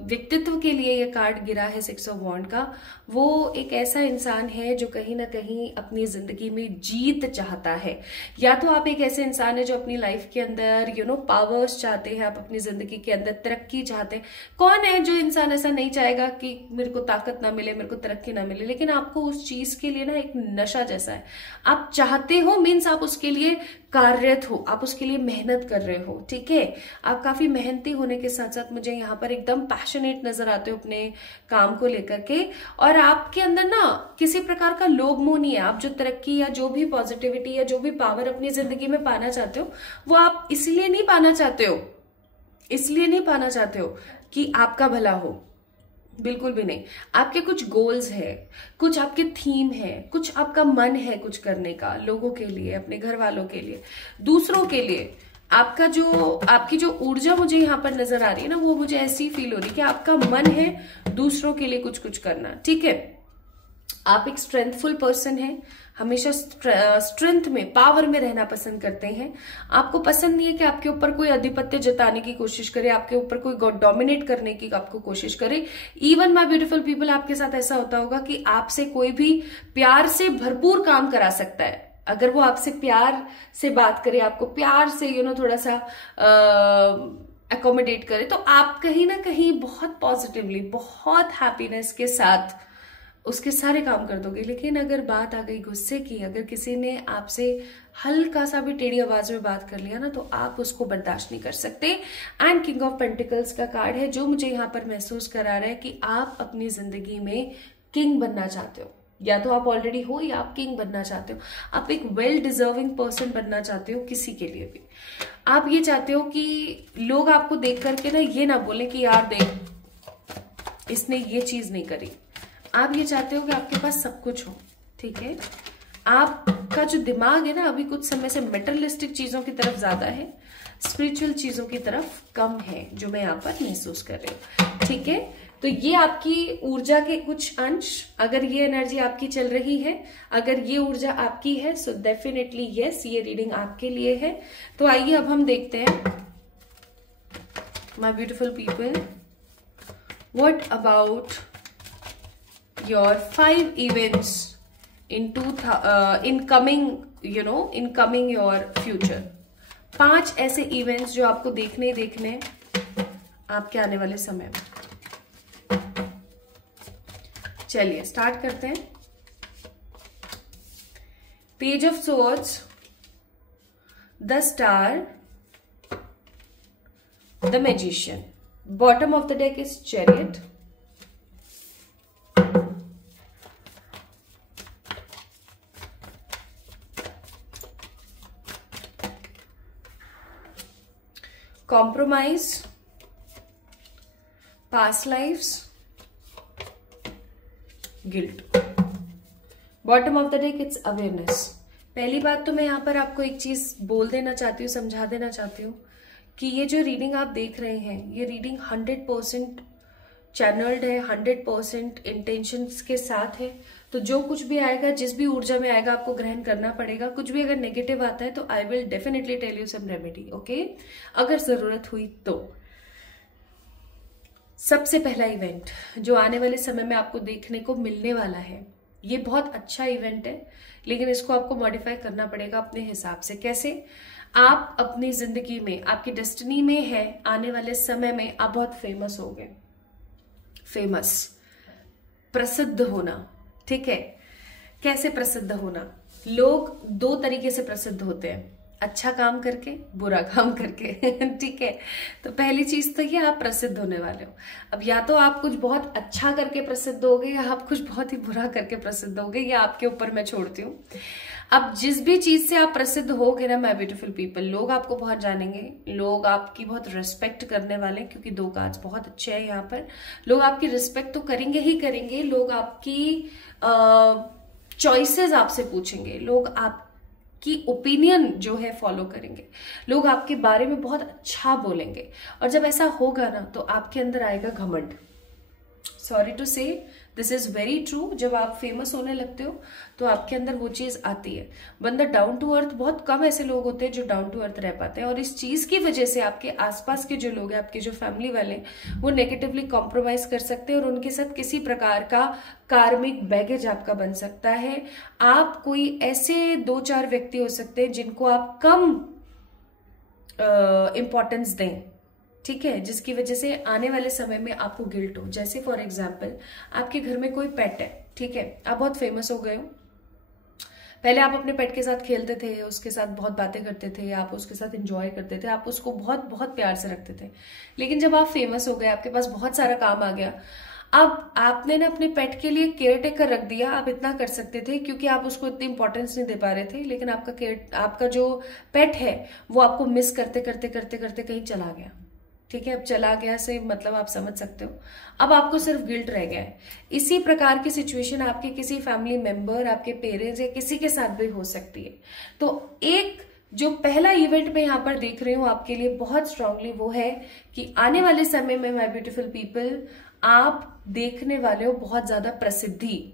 व्यक्तित्व के लिए ये कार्ड गिरा है 6 ऑफ वॉन्ड का, वो एक ऐसा इंसान है जो कहीं ना कहीं अपनी जिंदगी में जीत चाहता है। या तो आप एक ऐसे इंसान है जो अपनी लाइफ के अंदर पावर्स चाहते हैं, आप अपनी जिंदगी के अंदर तरक्की चाहते हैं। कौन है जो इंसान ऐसा नहीं चाहेगा कि मेरे को ताकत ना मिले, मेरे को तरक्की ना मिले? लेकिन आपको उस चीज के लिए ना एक नशा जैसा है, आप चाहते हो, मीन्स आप उसके लिए कार्यरत हो, आप उसके लिए मेहनत कर रहे हो, ठीक है? आप काफी मेहनती होने के साथ साथ मुझे यहाँ पर एकदम पैशनेट नजर आते हो अपने काम को लेकर के। और आपके अंदर ना किसी प्रकार का लोभ मोह नहीं है। आप जो तरक्की या जो भी पॉजिटिविटी या जो भी पावर अपनी जिंदगी में पाना चाहते हो, वो आप इसलिए नहीं पाना चाहते हो, इसलिए नहीं पाना चाहते हो कि आपका भला हो, बिल्कुल भी नहीं। आपके कुछ गोल्स है, कुछ आपके थीम है, कुछ आपका मन है कुछ करने का, लोगों के लिए, अपने घर वालों के लिए, दूसरों के लिए। आपकी जो ऊर्जा मुझे यहाँ पर नजर आ रही है ना, वो मुझे ऐसी फील हो रही है कि आपका मन है दूसरों के लिए कुछ कुछ करना, ठीक है? आप एक स्ट्रेंथफुल पर्सन है, हमेशा स्ट्रेंथ में, पावर में रहना पसंद करते हैं। आपको पसंद नहीं है कि आपके ऊपर कोई आधिपत्य जताने की कोशिश करे, आपके ऊपर कोई डोमिनेट करने की आपको कोशिश करे। इवन माय ब्यूटीफुल पीपल, आपके साथ ऐसा होता होगा कि आपसे कोई भी प्यार से भरपूर काम करा सकता है। अगर वो आपसे प्यार से बात करे, आपको प्यार से थोड़ा सा अकोमोडेट करे, तो आप कहीं ना कहीं बहुत पॉजिटिवली, बहुत हैप्पीनेस के साथ उसके सारे काम कर दोगे। लेकिन अगर बात आ गई गुस्से की, अगर किसी ने आपसे हल्का सा भी टेढ़ी आवाज में बात कर लिया ना, तो आप उसको बर्दाश्त नहीं कर सकते। एंड किंग ऑफ पेंटिकल्स का कार्ड है, जो मुझे यहाँ पर महसूस करा रहा है कि आप अपनी जिंदगी में किंग बनना चाहते हो। या तो आप ऑलरेडी हो, या आप किंग बनना चाहते हो। आप एक वेल डिजर्विंग पर्सन बनना चाहते हो किसी के लिए भी। आप ये चाहते हो कि लोग आपको देख करके ना ये ना बोले कि यार देख, इसने ये चीज नहीं करी। आप ये चाहते हो कि आपके पास सब कुछ हो, ठीक है? आपका जो दिमाग है ना, अभी कुछ समय से मेटेरियलिस्टिक चीजों की तरफ ज्यादा है, स्पिरिचुअल चीजों की तरफ कम है, जो मैं यहाँ पर महसूस कर रही हूँ, ठीक है? तो ये आपकी ऊर्जा के कुछ अंश, अगर ये एनर्जी आपकी चल रही है, अगर ये ऊर्जा आपकी है, सो डेफिनेटली यस, ये रीडिंग आपके लिए है। तो आइए अब हम देखते हैं, my beautiful people, what about your 5 events in coming your future। 5 ऐसे इवेंट्स जो आपको देखने ही देखने आपके आने वाले समय में। चलिए स्टार्ट करते हैं। Page of swords, the star, the magician. Bottom of the deck is chariot, compromise, past lifes, guilt. Bottom of the deck it's awareness. पहली बात तो मैं यहाँ पर आपको एक चीज बोल देना चाहती हूँ, समझा देना चाहती हूँ कि ये जो रीडिंग आप देख रहे हैं, ये रीडिंग 100% चैनल्ड है, 100% इंटेंशंस के साथ है। तो जो कुछ भी आएगा, जिस भी ऊर्जा में आएगा, आपको ग्रहण करना पड़ेगा। कुछ भी अगर नेगेटिव आता है तो I will definitely tell you some remedy, okay, अगर जरूरत हुई तो। सबसे पहला इवेंट जो आने वाले समय में आपको देखने को मिलने वाला है, ये बहुत अच्छा इवेंट है, लेकिन इसको आपको मॉडिफाई करना पड़ेगा अपने हिसाब से। कैसे? आप अपनी जिंदगी में, आपकी डेस्टिनी में है, आने वाले समय में आप बहुत फेमस हो गए। फेमस, प्रसिद्ध होना, ठीक है। कैसे प्रसिद्ध होना? लोग दो तरीके से प्रसिद्ध होते हैं, अच्छा काम करके, बुरा काम करके, ठीक है। तो पहली चीज तो ये, आप प्रसिद्ध होने वाले हो। अब या तो आप कुछ बहुत अच्छा करके प्रसिद्ध हो गए, या आप कुछ बहुत ही बुरा करके प्रसिद्ध हो गए, ये आपके ऊपर मैं छोड़ती हूँ। अब जिस भी चीज से आप प्रसिद्ध हो गए ना, माय ब्यूटीफुल पीपल, लोग आपको बहुत जानेंगे, लोग आपकी बहुत रिस्पेक्ट करने वाले हैं, क्योंकि 2 कार्ड्स बहुत अच्छे हैं यहाँ पर। लोग आपकी रिस्पेक्ट तो करेंगे ही करेंगे, लोग आपकी चॉइसेस आपसे पूछेंगे, लोग आपकी ओपिनियन जो है फॉलो करेंगे, लोग आपके बारे में बहुत अच्छा बोलेंगे। और जब ऐसा होगा ना, तो आपके अंदर आएगा घमंड। सॉरी टू से, दिस इज वेरी ट्रू। जब आप फेमस होने लगते हो तो आपके अंदर वो चीज आती है। बंदा डाउन टू अर्थ, बहुत कम ऐसे लोग होते हैं जो डाउन टू अर्थ रह पाते हैं, और इस चीज की वजह से आपके आसपास के जो लोग हैं, आपके जो फैमिली वाले हैं, वो नेगेटिवली कॉम्प्रोमाइज कर सकते हैं, और उनके साथ किसी प्रकार का कार्मिक बैगेज आपका बन सकता है। आप कोई ऐसे 2-4 व्यक्ति हो सकते हैं जिनको आप कम इंपॉर्टेंस दें, ठीक है, जिसकी वजह से आने वाले समय में आपको गिल्ट हो। जैसे फॉर एग्जाम्पल, आपके घर में कोई पेट है, ठीक है, आप बहुत फेमस हो गए हो। पहले आप अपने पेट के साथ खेलते थे, उसके साथ बहुत बातें करते थे, आप उसके साथ एंजॉय करते थे, आप उसको बहुत बहुत प्यार से रखते थे। लेकिन जब आप फेमस हो गए, आपके पास बहुत सारा काम आ गया, अब आपने ना अपने पेट के लिए केयर टेकर रख दिया। आप इतना कर सकते थे क्योंकि आप उसको इतनी इंपॉर्टेंस नहीं दे पा रहे थे, लेकिन आपका जो पेट है वो आपको मिस करते करते करते करते कहीं चला गया, ठीक है। अब चला गया से मतलब आप समझ सकते हो, अब आपको सिर्फ गिल्ट रह गया है। इसी प्रकार की सिचुएशन आपके किसी फैमिली मेंबर, आपके पेरेंट्स या किसी के साथ भी हो सकती है। तो एक जो पहला इवेंट मैं यहाँ पर देख रही हूँ आपके लिए बहुत स्ट्रांगली, वो है कि आने वाले समय में माय ब्यूटीफुल पीपल, आप देखने वाले हो बहुत ज्यादा प्रसिद्धि,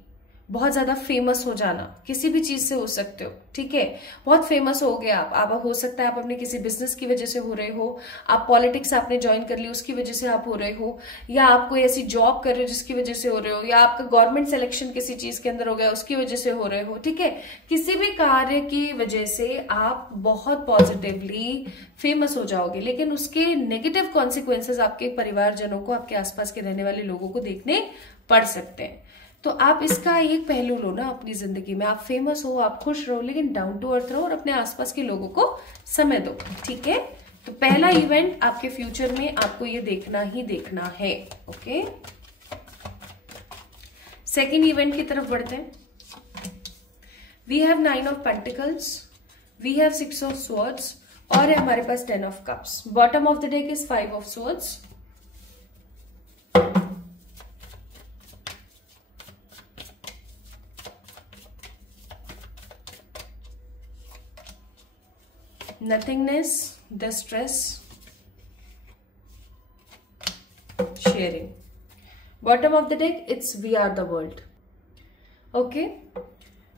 बहुत ज्यादा फेमस हो जाना। किसी भी चीज से हो सकते हो, ठीक है, बहुत फेमस हो गए आप हो सकता है आप अपने किसी बिजनेस की वजह से हो रहे हो, आप पॉलिटिक्स आपने ज्वाइन कर ली उसकी वजह से आप हो रहे हो, या आप कोई ऐसी जॉब कर रहे हो जिसकी वजह से हो रहे हो, या आपका गवर्नमेंट सिलेक्शन किसी चीज के अंदर हो गया उसकी वजह से हो रहे हो, ठीक है। किसी भी कार्य की वजह से आप बहुत पॉजिटिवली फेमस हो जाओगे, लेकिन उसके नेगेटिव कॉन्सिक्वेंसेज आपके परिवारजनों को, आपके आसपास के रहने वाले लोगों को देखने पड़ सकते हैं। तो आप इसका एक पहलू लो ना अपनी जिंदगी में, आप फेमस हो, आप खुश रहो, लेकिन डाउन टू अर्थ रहो और अपने आसपास के लोगों को समय दो, ठीक है। तो पहला इवेंट आपके फ्यूचर में आपको ये देखना ही देखना है, ओके। सेकेंड इवेंट की तरफ बढ़ते हैं। We have 9 of pentacles, we have 6 of swords, और है हमारे पास 10 of cups. Bottom of the deck is 5 of swords, nothingness, distress, sharing. Bottom of the deck, it's we are the world. Okay?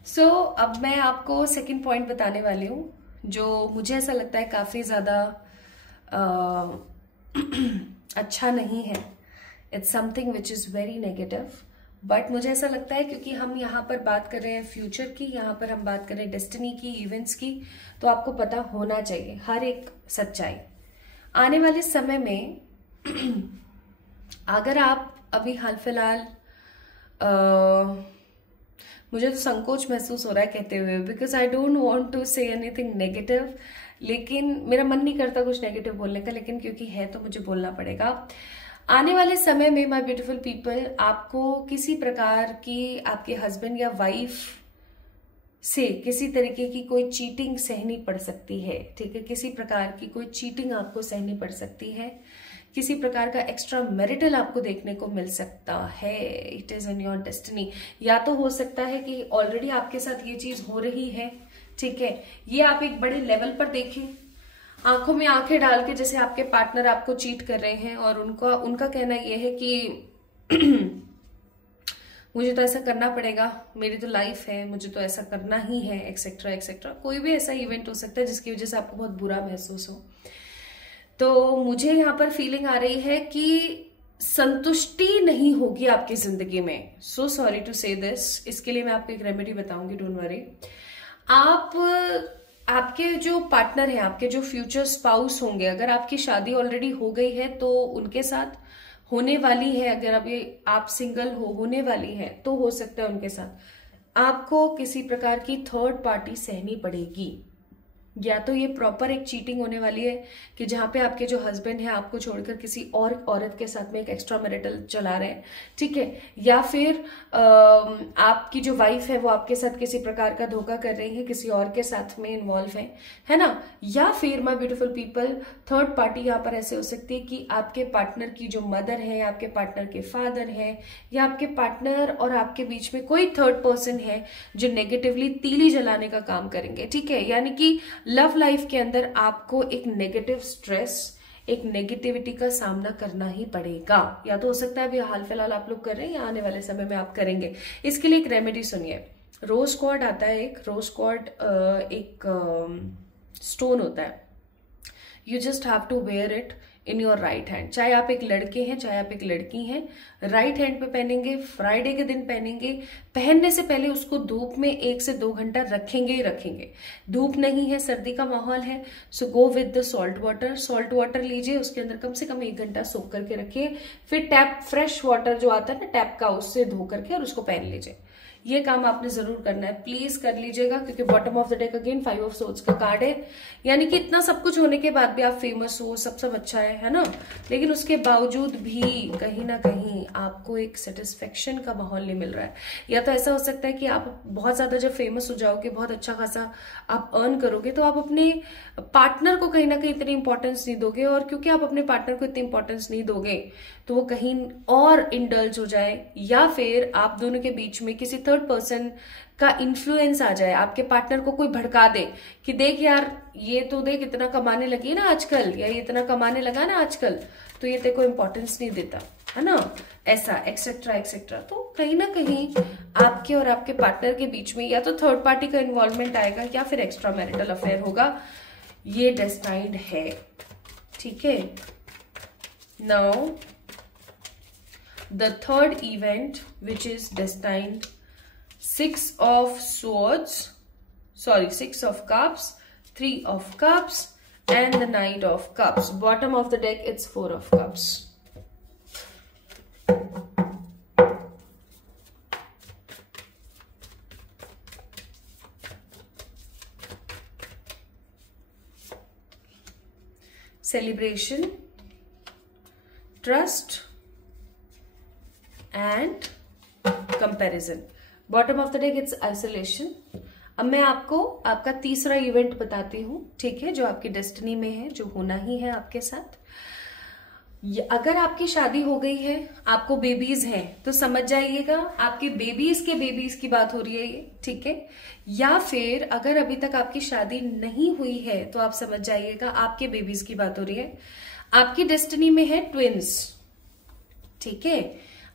So, अब मैं आपको second point बताने वाली हूँ जो मुझे ऐसा लगता है काफी ज्यादा अच्छा नहीं है। It's something which is very negative. But मुझे ऐसा लगता है क्योंकि हम यहाँ पर बात कर रहे हैं फ्यूचर की, यहाँ पर हम बात कर रहे हैं डेस्टिनी की, इवेंट्स की, तो आपको पता होना चाहिए हर एक सच्चाई। आने वाले समय में अगर आप अभी हाल फिलहाल मुझे तो संकोच महसूस हो रहा है कहते हुए, because I don't want to say anything negative, लेकिन मेरा मन नहीं करता कुछ नेगेटिव बोलने का, लेकिन क्योंकि है तो मुझे बोलना पड़ेगा। आने वाले समय में माय ब्यूटीफुल पीपल, आपको किसी प्रकार की आपके हस्बैंड या वाइफ से किसी तरीके की कोई चीटिंग सहनी पड़ सकती है, ठीक है, किसी प्रकार की कोई चीटिंग आपको सहनी पड़ सकती है, किसी प्रकार का एक्स्ट्रा मैरिटल आपको देखने को मिल सकता है। It is in your destiny. या तो हो सकता है कि ऑलरेडी आपके साथ ये चीज हो रही है, ठीक है, ये आप एक बड़े लेवल पर देखें, आंखों में आंखें डाल के, जैसे आपके पार्टनर आपको चीट कर रहे हैं और उनका कहना यह है कि मुझे तो ऐसा करना पड़ेगा, मेरी तो लाइफ है, मुझे तो ऐसा करना ही है, एक्सेट्रा एक्सेट्रा। कोई भी ऐसा इवेंट हो सकता है जिसकी वजह से आपको बहुत बुरा महसूस हो। तो मुझे यहाँ पर फीलिंग आ रही है कि संतुष्टि नहीं होगी आपकी जिंदगी में। सो सॉरी टू से दिस, इसके लिए मैं आपको एक रेमेडी बताऊंगी, डोंट वरी। आपके जो पार्टनर है, आपके जो फ्यूचर स्पाउस होंगे, अगर आपकी शादी ऑलरेडी हो गई है तो उनके साथ होने वाली है, अगर अभी आप सिंगल होने वाली है तो हो सकता है उनके साथ आपको किसी प्रकार की थर्ड पार्टी सहनी पड़ेगी। या तो ये प्रॉपर एक चीटिंग होने वाली है कि जहां पे आपके जो हस्बैंड है आपको छोड़कर किसी और औरत के साथ में एक एक्स्ट्रा मैरिटल चला रहे हैं, ठीक है, या फिर आपकी जो वाइफ है वो आपके साथ किसी प्रकार का धोखा कर रही है, किसी और के साथ में इन्वॉल्व है ना। या फिर my beautiful people, third party यहाँ पर ऐसे हो सकती है कि आपके पार्टनर की जो मदर है, आपके पार्टनर के फादर है, या आपके पार्टनर और आपके बीच में कोई थर्ड पर्सन है जो नेगेटिवली तीली जलाने का काम करेंगे, ठीक है। यानी कि लव लाइफ के अंदर आपको एक नेगेटिव स्ट्रेस, एक नेगेटिविटी का सामना करना ही पड़ेगा। या तो हो सकता है अभी हाल फिलहाल आप लोग कर रहे हैं या आने वाले समय में आप करेंगे। इसके लिए एक रेमेडी सुनिए। रोज क्वार्ट आता है, एक रोज क्वार्ट एक स्टोन होता है। You just have to wear it in your right hand. चाहे आप एक लड़के हैं चाहे आप एक लड़की हैं, राइट हैंड पे पहनेंगे, फ्राइडे के दिन पहनेंगे। पहनने से पहले उसको धूप में 1 से 2 घंटा रखेंगे ही रखेंगे। धूप नहीं है, सर्दी का माहौल है, so go with the salt water. Salt water लीजिए, उसके अंदर कम से कम 1 घंटा सोख करके रखिए, फिर टैप फ्रेश वाटर जो आता है ना टैप का, उससे धो करके और उसको पहन लीजिए। ये काम आपने जरूर करना है, प्लीज कर लीजिएगा, क्योंकि bottom of the deck again 5 of swords का कार्ड है। यानी कि इतना सब कुछ होने के बाद भी आप फेमस हो, सब अच्छा है ना, लेकिन उसके बावजूद भी कहीं ना कहीं आपको एक सेटिस्फेक्शन का माहौल नहीं मिल रहा है। या तो ऐसा हो सकता है कि आप बहुत ज्यादा जब फेमस हो जाओगे, बहुत अच्छा खासा आप अर्न करोगे, तो आप अपने पार्टनर को कहीं ना कहीं इतनी इंपॉर्टेंस नहीं दोगे, और क्योंकि आप अपने पार्टनर को इतनी इंपॉर्टेंस नहीं दोगे तो वो कहीं और इंडल्ज हो जाए, या फिर आप दोनों के बीच में किसी थर्ड पर्सन का इन्फ्लुएंस आ जाए, आपके पार्टनर को कोई भड़का दे कि देख यार ये तो देख इतना कमाने लगी है ना आजकल, या ये इतना कमाने लगा ना आजकल, तो ये तेरे को इंपॉर्टेंस नहीं देता है ना, ऐसा एक्सेट्रा एक्सेट्रा। तो कहीं ना कहीं आपके और आपके पार्टनर के बीच में या तो थर्ड पार्टी का इन्वॉल्वमेंट आएगा या फिर एक्स्ट्रा मैरिटल अफेयर होगा। ये डेस्टाइन्ड है, ठीक है। Now the third event, which is destined, 6 of cups, 3 of cups, and the Knight of Cups. Bottom of the deck, it's 4 of cups. Celebration, trust and comparison. Bottom of the deck it's isolation. अब मैं आपको आपका तीसरा event बताती हूँ, ठीक है, जो आपकी डेस्टिनी में है, जो होना ही है आपके साथ। अगर आपकी शादी हो गई है, आपको बेबीज हैं, तो समझ जाइएगा आपके बेबीज की बात हो रही है ये, ठीक है। या फिर अगर अभी तक आपकी शादी नहीं हुई है तो आप समझ जाइएगा आपके बेबीज की बात हो रही है। आपकी डेस्टिनी में है ट्विंस, ठीक है,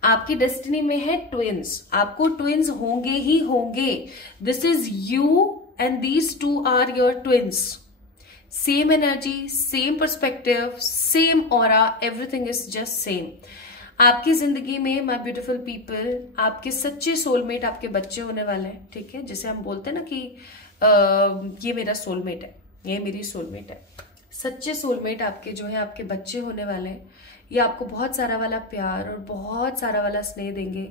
आपकी डेस्टिनी में है ट्विंस। आपको ट्विंस होंगे ही होंगे। This is you and these 2 are your twins. Same energy, same perspective, same aura, everything is just same. आपकी जिंदगी में माय ब्यूटीफुल पीपल, आपके सच्चे सोलमेट आपके बच्चे होने वाले हैं, ठीक है। जैसे हम बोलते हैं ना कि ये मेरा सोलमेट है, ये मेरी सोलमेट है। सच्चे सोलमेट आपके जो है आपके बच्चे होने वाले हैं। ये आपको बहुत सारा वाला प्यार और बहुत सारा वाला स्नेह देंगे।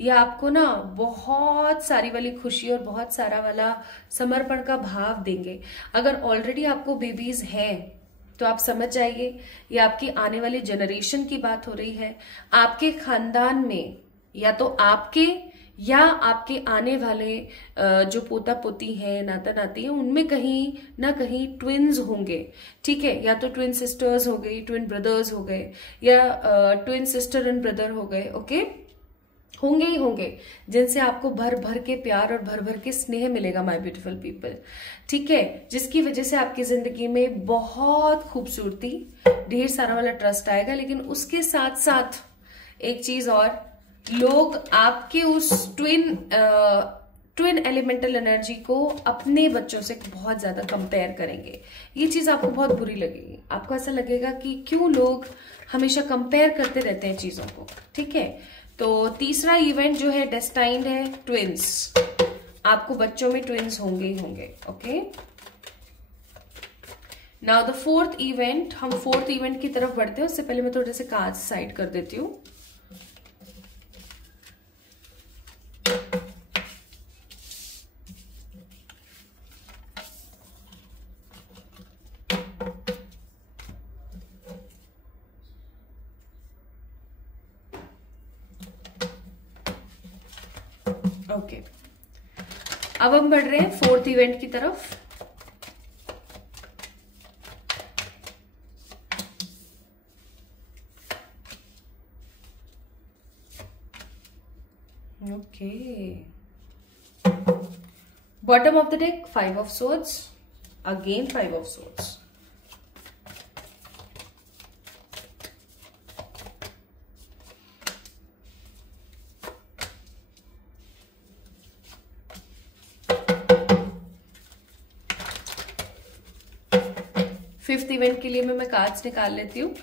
ये आपको ना बहुत सारी वाली खुशी और बहुत सारा वाला समर्पण का भाव देंगे। अगर ऑलरेडी आपको बेबीज हैं तो आप समझ जाइए ये आपकी आने वाली जनरेशन की बात हो रही है। आपके खानदान में या तो आपके या आपके आने वाले जो पोता पोती हैं, नाता नाती हैं, उनमें कहीं ना कहीं ट्विन्स होंगे, ठीक है। या तो ट्विन सिस्टर्स हो गई, ट्विन ब्रदर्स हो गए, या ट्विन सिस्टर एंड ब्रदर हो गए, ओके, होंगे ही होंगे, जिनसे आपको भर भर के प्यार और भर भर के स्नेह मिलेगा माय ब्यूटीफुल पीपल, ठीक है। जिसकी वजह से आपकी जिंदगी में बहुत खूबसूरती, ढेर सारा वाला ट्रस्ट आएगा। लेकिन उसके साथ साथ एक चीज और, लोग आपके उस ट्विन एलिमेंटल एनर्जी को अपने बच्चों से बहुत ज्यादा कंपेयर करेंगे। ये चीज आपको बहुत बुरी लगेगी। आपको ऐसा लगेगा कि क्यों लोग हमेशा कंपेयर करते रहते हैं चीजों को, ठीक है। तो तीसरा इवेंट जो है डेस्टाइन्ड है ट्विन्स। आपको बच्चों में ट्विन्स होंगे ही होंगे, okay. Now the fourth event, हम फोर्थ इवेंट की तरफ बढ़ते हैं। उससे पहले मैं थोड़े से कार्ड साइड कर देती हूँ। ओके, अब हम बढ़ रहे हैं फोर्थ इवेंट की तरफ। Okay, bottom of the deck 5 of swords, again 5 of swords। Fifth event के लिए मैं कार्ड्स निकाल लेती हूँ।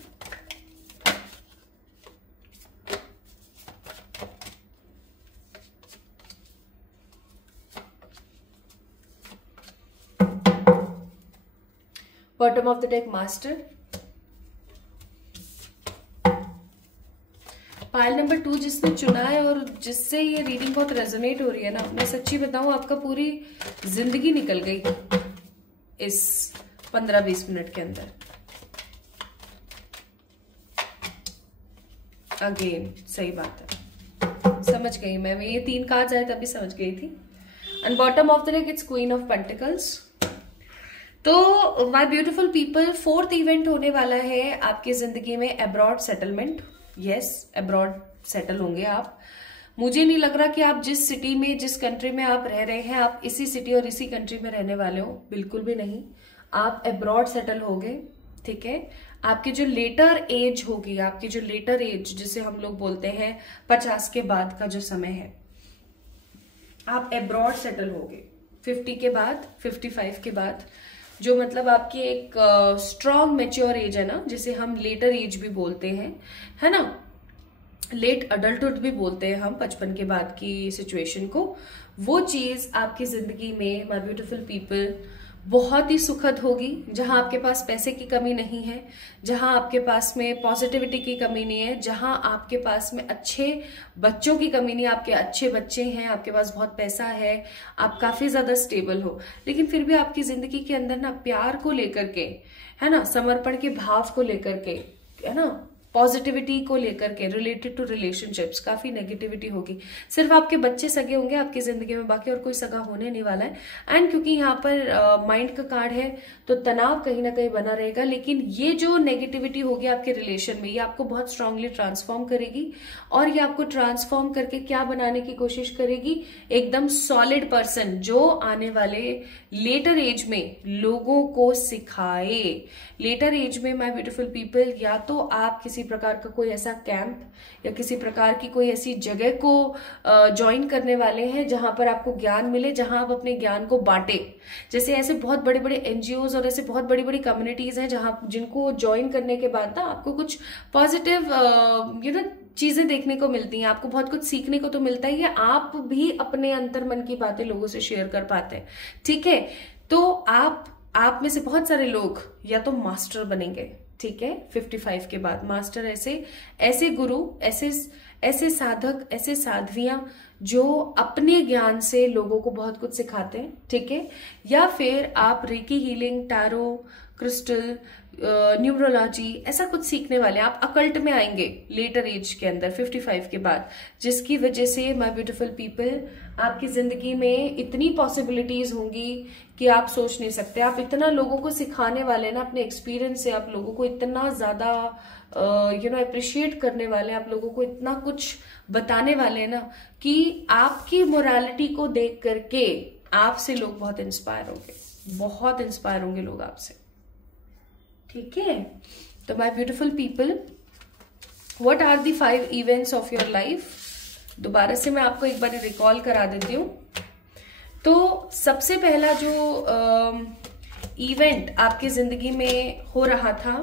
Bottom of the deck master. Pile number 2 जिसने चुना है और जिससे ये रीडिंग बहुत रेजोनेट हो रही है ना, मैं सच्ची बताऊं आपका पूरी जिंदगी निकल गई इस 15-20 मिनट के अंदर। अगेन सही बात है, समझ गई मैं, ये 3 कार्ड्स आए तभी समझ गई थी। And bottom of the deck it's queen of pentacles. तो my beautiful people, fourth event होने वाला है आपकी जिंदगी में abroad settlement. Yes, abroad settle होंगे आप। मुझे नहीं लग रहा कि आप जिस सिटी में, जिस कंट्री में आप रह रहे हैं, आप इसी सिटी और इसी कंट्री में रहने वाले हो, बिल्कुल भी नहीं। आप अब्रॉड सेटल होगे, ठीक है। आपकी जो लेटर एज होगी, आपकी जो लेटर एज जिसे हम लोग बोलते हैं 50 के बाद का जो समय है, आप अब्रॉड सेटल होगे 50 के बाद, 55 के बाद, जो मतलब आपकी एक स्ट्रॉन्ग मैच्योर एज है ना, जिसे हम लेटर एज भी बोलते हैं, है ना, लेट अडल्टहुड भी बोलते हैं हम 55 के बाद की सिचुएशन को। वो चीज आपकी जिंदगी में माय ब्यूटीफुल पीपल बहुत ही सुखद होगी, जहां आपके पास पैसे की कमी नहीं है, जहां आपके पास में पॉजिटिविटी की कमी नहीं है, जहां आपके पास में अच्छे बच्चों की कमी नहीं है, आपके अच्छे बच्चे हैं, आपके पास बहुत पैसा है, आप काफी ज्यादा स्टेबल हो। लेकिन फिर भी आपकी जिंदगी के अंदर ना प्यार को लेकर के, है ना, समर्पण के भाव को लेकर के, है ना, पॉजिटिविटी को लेकर के, रिलेटेड टू रिलेशनशिप्स काफी नेगेटिविटी होगी। सिर्फ आपके बच्चे सगे होंगे आपकी जिंदगी में, बाकी और कोई सगा होने नहीं वाला है। एंड क्योंकि यहाँ पर माइंड का कार्ड है तो तनाव कहीं ना कहीं बना रहेगा। लेकिन ये जो नेगेटिविटी होगी आपके रिलेशन में, ये आपको बहुत स्ट्रांगली ट्रांसफॉर्म करेगी, और ये आपको ट्रांसफॉर्म करके क्या बनाने की कोशिश करेगी, एकदम सॉलिड पर्सन, जो आने वाले लेटर एज में लोगों को सिखाए। लेटर एज में माय ब्यूटीफुल पीपल, या तो आप किसी प्रकार का कोई ऐसा कैंप या किसी प्रकार की कोई ऐसी जगह को ज्वाइन करने वाले हैं जहां पर आपको ज्ञान मिले, जहां आप अपने ज्ञान को बांटे। जैसे ऐसे बहुत बड़े बड़े एनजीओज और ऐसे बहुत बड़ी बड़ी कम्युनिटीज हैं जहां, जिनको ज्वाइन करने के बाद ना आपको कुछ पॉजिटिव चीजें देखने को मिलती हैं, आपको बहुत कुछ सीखने को तो मिलता ही है, आप भी अपने अंतर मन की बातें लोगों से शेयर कर पाते हैं, ठीक है। तो आप में से बहुत सारे लोग या तो मास्टर बनेंगे, ठीक है, 55 के बाद मास्टर, ऐसे गुरु, ऐसे साधक, ऐसे साध्वियां जो अपने ज्ञान से लोगों को बहुत कुछ सिखाते हैं, ठीक है। या फिर आप recce healing, tarot crystal, numerology, ऐसा कुछ सीखने वाले हैं। आप अकल्ट में आएंगे लेटर एज के अंदर 55 के बाद, जिसकी वजह से माय ब्यूटीफुल पीपल आपकी जिंदगी में इतनी पॉसिबिलिटीज होंगी कि आप सोच नहीं सकते। आप इतना लोगों को सिखाने वाले हैं ना, अपने एक्सपीरियंस से आप लोगों को इतना ज्यादा अप्रिशिएट करने वाले हैं, आप लोगों को इतना कुछ बताने वाले हैं ना कि आपकी मोरालिटी को देख करके आपसे लोग बहुत इंस्पायर होंगे, बहुत इंस्पायर होंगे लोग आपसे। ठीक है, तो my beautiful people, what are the 5 events of your life? दोबारा से मैं आपको एक बार रिकॉल करा देती हूँ। तो सबसे पहला जो इवेंट आपकी जिंदगी में हो रहा था,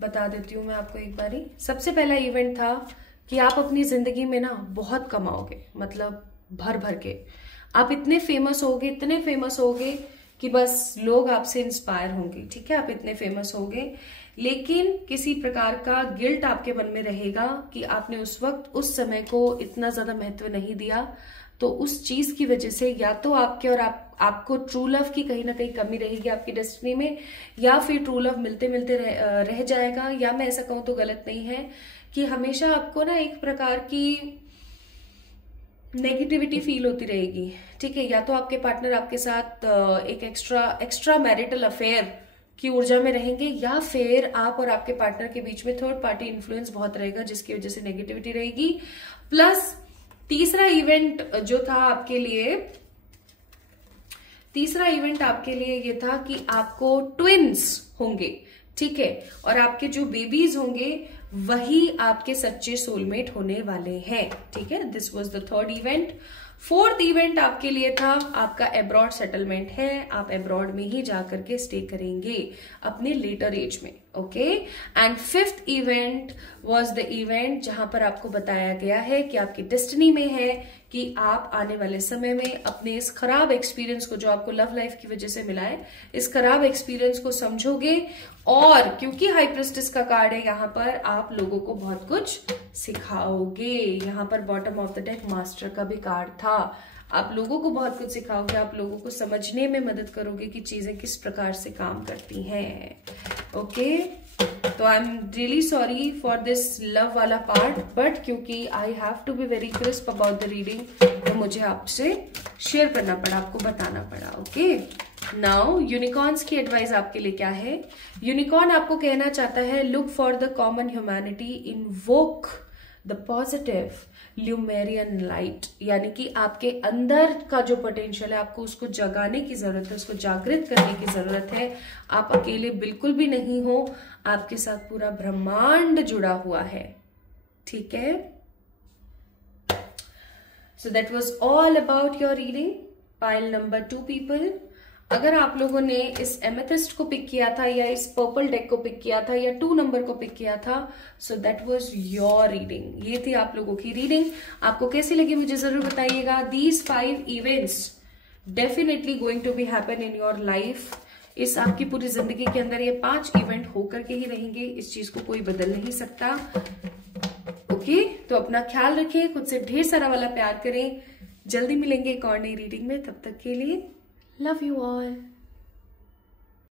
बता देती हूँ मैं आपको एक बारी। सबसे पहला इवेंट था कि आप अपनी जिंदगी में ना बहुत कमाओगे, मतलब भर भर के। आप इतने फेमस होगे, इतने फेमस होगे कि बस लोग आपसे इंस्पायर होंगे। ठीक है, आप इतने फेमस होगे, लेकिन किसी प्रकार का गिल्ट आपके मन में रहेगा कि आपने उस वक्त उस समय को इतना ज्यादा महत्व नहीं दिया। तो उस चीज की वजह से या तो आपके और आपको ट्रू लव की कहीं ना कहीं कमी रहेगी आपकी डेस्टिनी में, या फिर ट्रू लव मिलते मिलते रह जाएगा। या मैं ऐसा कहूं तो गलत नहीं है कि हमेशा आपको ना एक प्रकार की नेगेटिविटी फील होती रहेगी। ठीक है, या तो आपके पार्टनर आपके साथ एक एक्स्ट्रा मैरिटल अफेयर की ऊर्जा में रहेंगे, या फिर आप और आपके पार्टनर के बीच में थर्ड पार्टी इन्फ्लुएंस बहुत रहेगा, जिसकी वजह से नेगेटिविटी रहेगी। प्लस तीसरा इवेंट जो था आपके लिए, तीसरा इवेंट आपके लिए ये था कि आपको ट्विन्स होंगे। ठीक है, और आपके जो बेबीज होंगे वही आपके सच्चे सोलमेट होने वाले हैं। ठीक है, this was the third event. Fourth event आपके लिए था आपका एब्रॉड सेटलमेंट है, आप एब्रॉड में ही जाकर के स्टे करेंगे अपने लेटर एज में। Okay, and fifth event was the event जहां पर आपको बताया गया है कि आपकी डेस्टिनी में है कि आप आने वाले समय में अपने इस खराब एक्सपीरियंस को, जो आपको लव लाइफ की वजह से मिला है, इस खराब एक्सपीरियंस को समझोगे। और क्योंकि हाई प्रिस्टेस का कार्ड है, यहाँ पर आप लोगों को बहुत कुछ सिखाओगे। यहाँ पर bottom of the deck master का भी कार्ड था। आप लोगों को बहुत कुछ सिखाओगे, आप लोगों को समझने में मदद करोगे कि चीजें किस प्रकार से काम करती हैं। ओके, तो I am really sorry for this love वाला पार्ट, बट क्योंकि I have to be very crisp about the reading, तो मुझे आपसे शेयर करना पड़ा, आपको बताना पड़ा। ओके, नाउ यूनिकॉर्न्स की एडवाइस आपके लिए क्या है? यूनिकॉर्न आपको कहना चाहता है, look for the common humanity, invoke the positive Lemurian light, यानी कि आपके अंदर का जो पोटेंशियल है आपको उसको जगाने की जरूरत है, उसको जागृत करने की जरूरत है। आप अकेले बिल्कुल भी नहीं हो, आपके साथ पूरा ब्रह्मांड जुड़ा हुआ है। ठीक है, so that was all about your reading pile number 2 people. अगर आप लोगों ने इस एमेथिस्ट को पिक किया था, या इस पर्पल डेक को पिक किया था, या 2 नंबर को पिक किया था, so that was your reading. ये थी आप लोगों की रीडिंग। आपको कैसी लगी मुझे जरूर बताइएगा। These 5 events definitely going to be happen in your life. इस आपकी पूरी जिंदगी के अंदर ये 5 इवेंट होकर के ही रहेंगे, इस चीज को कोई बदल नहीं सकता। ओके, तो अपना ख्याल रखें, खुद से ढेर सारा वाला प्यार करें। जल्दी मिलेंगे एक और नई रीडिंग में, तब तक के लिए लव यू ऑल।